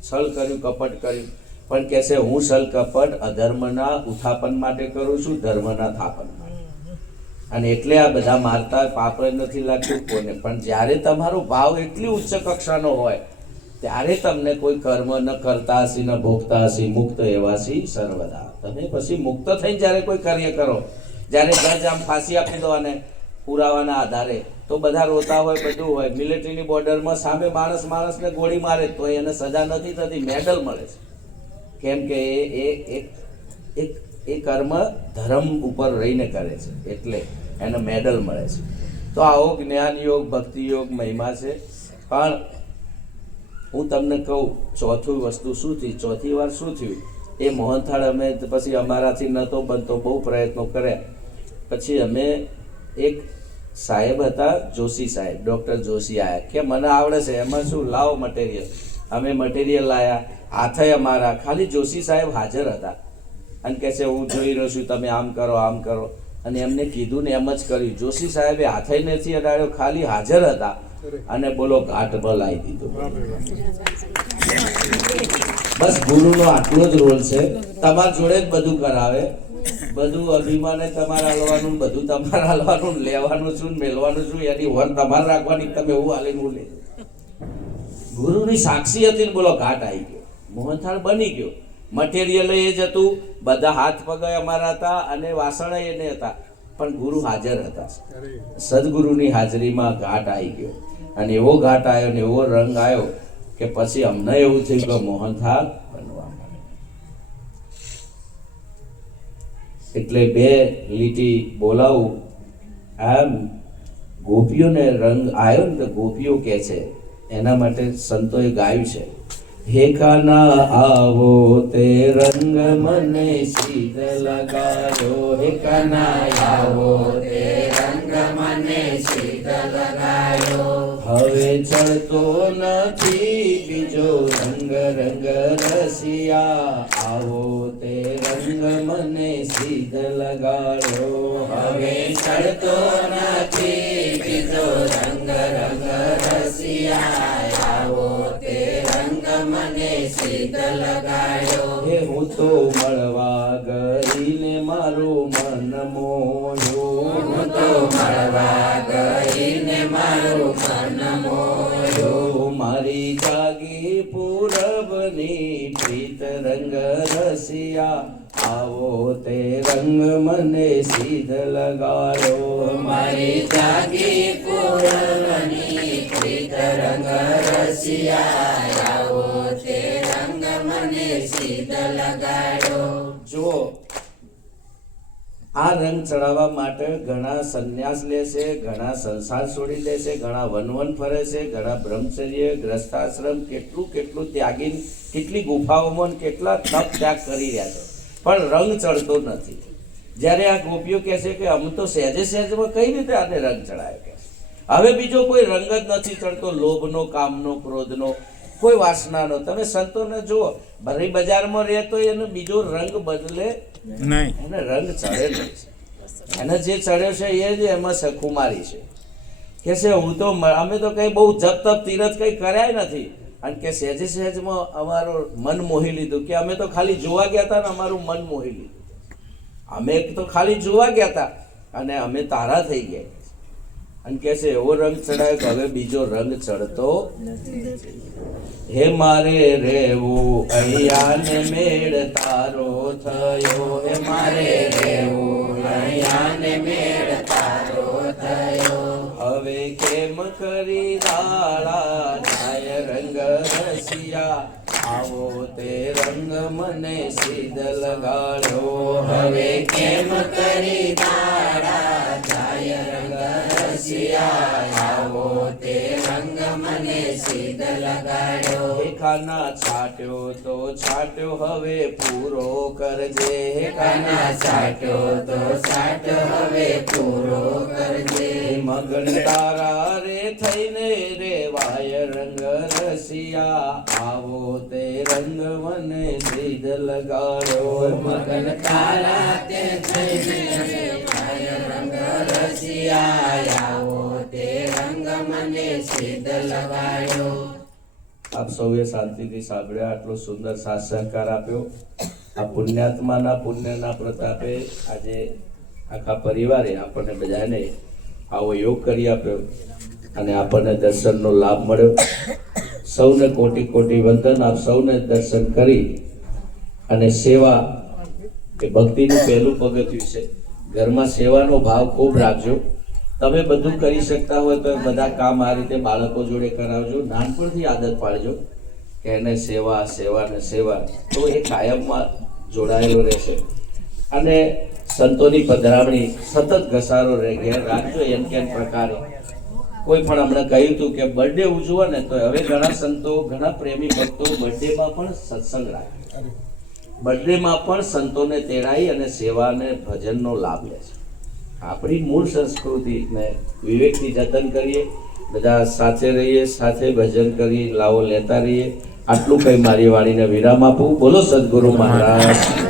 છલ કર્યું, કપટ કર્યું, પણ કે છે હું છલ કપટ અધર્મના ઉત્થાપન માટે કરું છું, ધર્મના થાપન માટે. અને એટલે આ બધા મારતા પાપ નથી લાગતું કોને. પણ જ્યારે તમારો ભાવ એટલી ઉચ્ચ કક્ષાનો હોય ત્યારે તમને કોઈ કર્મ ન કરતા હશી, ન ભોગતા હશી, મુક્ત એવાસી સર્વદા. તમે પછી મુક્ત થઈને જ્યારે કોઈ કાર્ય કરો, જ્યારે જજ આમ ફાંસી આપી દો અને પુરાવાના આધારે, તો બધા રોતા હોય, બધું હોય. મિલિટરીની બોર્ડરમાં સામે માણસને ગોળી મારે તો એને સજા નથી થતી, મેડલ મળે છે. કેમ કે એ કર્મ ધર્મ ઉપર રહીને કરે છે, એટલે એને મેડલ મળે છે. તો આવો જ્ઞાન યોગ, ભક્તિ યોગ મહિમા છે. પણ હું તમને કહું, ચોથી વસ્તુ શું થઈ, ચોથી વાર શું થયું? એ મોહનથાળ અમે પછી અમારાથી નહોતો બનતો, બહુ પ્રયત્નો કર્યા. પછી અમે એક સાહેબ હતા, જોશી સાહેબ, ડૉક્ટર જોશી આવ્યા કે મને આવડે છે, એમાં શું, લાવો મટીરિયલ. અમે મટીરિયલ લાવ્યા, હાથે અમારા. ખાલી જોશી સાહેબ હાજર હતા અને કહે છે હું જોઈ રહ્યો છું, તમે આમ કરો, આમ કરો. અને એમને કીધું ને એમ જ કર્યું. જોશી સાહેબે હાથે નથી અડાડ્યો, ખાલી હાજર હતા અને બોલો ઘાટ બલાવી દીધો. બસ ગુરુનો આટલો જ રોલ છે. તમારા જોડે જ બધું કરાવે, બધું અભિમાને તમારે હાલવાનું, બધું તમારે હાલવાનું, લેવાનું છું, મેળવાનું છું, એની વર તમારે રાખવાની, તમે એવું હાલીને હું લે. ગુરુની સાક્ષી હતી ને બોલો ઘાટ આવી ગયો, મોહનથાળ બની ગયો. મટીરિયલ એ જ હતું, બધા હાથ પગ અમારા હતા અને વાસણ એને હતા, પણ ગુરુ હાજર હતા. સદગુરુની હાજરીમાં ઘાટ આવી ગયો. અને એવો ઘાટ આવ્યો ને એવો રંગ આવ્યો કે પછી અમને એવું થયું કે મોહનથાળ બનવા માંડ્યો. એટલે બે લીટી બોલાવું. આમ ગોપીઓને રંગ આવ્યો ને તો ગોપીઓ કે છે, એના માટે સંતોએ ગાયું છે, હે કાના આવો તે રંગ મને સીધ લગાયો, હે કાના આવો તે રંગ મને સીધ લગાયો. હવે ચડતો નથી બીજો રંગ રંગ રસિયા, આવો તે રંગ મને સીધ લગાડ્યો. હવે ચડતો નથી બીજો રંગ રંગ રસિયા, આવો તે રંગ મને સીધ લગાડ્યો. હે હું તો મળવા ગઈને મારું મન મોહ્યો, હું તો મળવા ગઈને મારું મન મોહ્યો. મારી જાગી પૂરબની પ્રીત રંગ રસિયા, આવો તે રંગ મને સીધ લગાડ્યો. મારી જાગી પૂરબની પ્રીત રંગ રસિયા, આવો તે રંગ મને સીધ લગાડ્યો. જો આ રંગ ચડાવવા માટે ઘણા સંન્યાસ લે છે, ઘણા સંસાર છોડી દે છે, ઘણા વનવન ફરે છે, ઘણા બ્રહ્મચર્ય ગ્રસ્તાશ્રમ, કેટલું ત્યાગી, કેટલી ગુફાઓમાં કેટલા તપ ત્યાગ કરી રહ્યા છે, પણ રંગ ચડતો નથી. જ્યારે આ ગોપીઓ કહે છે કે અમ તો સહેજે સહેજમાં કઈ રીતે આને રંગ ચડાયો કે હવે બીજો કોઈ રંગ જ નથી ચડતો, લોભનો, કામનો, ક્રોધનો, કોઈ વાસનાનો. તમે સંતોને જુઓ, ભરી બજારમાં રહે તો એને બીજો રંગ બદલે નહીં, એને રંગ ચડેલો છે. એને જે ચડ્યો છે એ જ એમાં સખુમારી છે. કે છે હું તો અમે તો કઈ બહુ જપ તપ તીરથ કઈ કર્યા નથી, અને કે સહેજે સહેજમાં અમારું મન મોહી લીધું. કે અમે તો ખાલી જોવા ગયા હતા ને અમારું મન મોહી લીધું. અમે તો ખાલી જોવા ગયા હતા અને અમે તારા થઈ ગયા. અને કે છે એવો રંગ ચડાયો કે હવે બીજો રંગ ચડતો. હે મારે રેવું અહીંયા ને મેળ તારો થયો, હે મારે રેવું અહીંયા ને મેળ તારો થયો. હવે કેમ કરી દાળા જાય રંગ રસિયા, આવો તે રંગ મને સીધ લગાડ્યો. હવે કેમ કરી દાડા જાય રંગ રસિયા, આવો તે રંગ મને સીધ લગાડ્યો. ખાના છાટ્યો તો છાટ્યો હવે પૂરો કરજે, કાના છાટ્યો તો છાટ્યો હવે પૂરો કરજે. મગન તારા રે થઈને રેવાય રંગ રસિયા, આવો તે રંગ મને સીધ લગાડ્યો. મગન તારા તે થઈને રેવાય રંગ રસિયા, આવો તે રંગ મને સીધ લગાડ્યો. આપ સૌએ શાંતિથી સાંભળ્યા, આટલો સુંદર સાથ સહકાર આપ્યો. આ પુણ્યાત્માના પુણ્યના પ્રતાપે આજે આખા પરિવારે આપણને બધાને આવો યોગ કરી આપ્યો અને આપણને દર્શનનો લાભ મળ્યો. સૌને કોટી કોટી વંદન. આપ સૌને દર્શન કરી અને સેવા એ ભક્તિનું પહેલું પગથિયું છે. ઘરમાં સેવાનો ભાવ ખૂબ રાખજો. તમે બધું કરી શકતા હોય તો બધા કામ આ રીતે બાળકો જોડે કરાવજો. નાનપણથી આદત પાડજો કે એને સેવા સેવા ને સેવા, તો એ કાયમમાં જોડાયેલો રહેશે. અને સંતોની પધરામણી સતત ઘસારો રહે ઘેર રાખજો. એમ કેમ પ્રકારે કોઈ પણ હમણાં કહ્યું હતું કે બર્થડે ઉજવો ને, તો હવે ઘણા સંતો, ઘણા પ્રેમી ભક્તો બર્થડેમાં પણ સત્સંગ રાખે, બર્થડેમાં પણ સંતોને તેડાઈ અને સેવાને ભજનનો લાભ લે છે. આપણી મૂળ સંસ્કૃતિને વિવેકથી જતન કરીએ, બધા સાથે રહીએ, સાથે ભજન કરી લાવો લેતા રહીએ. આટલું કઈ મારી વાણીને વિરામ આપું. બોલો સદગુરુ મહારાજ.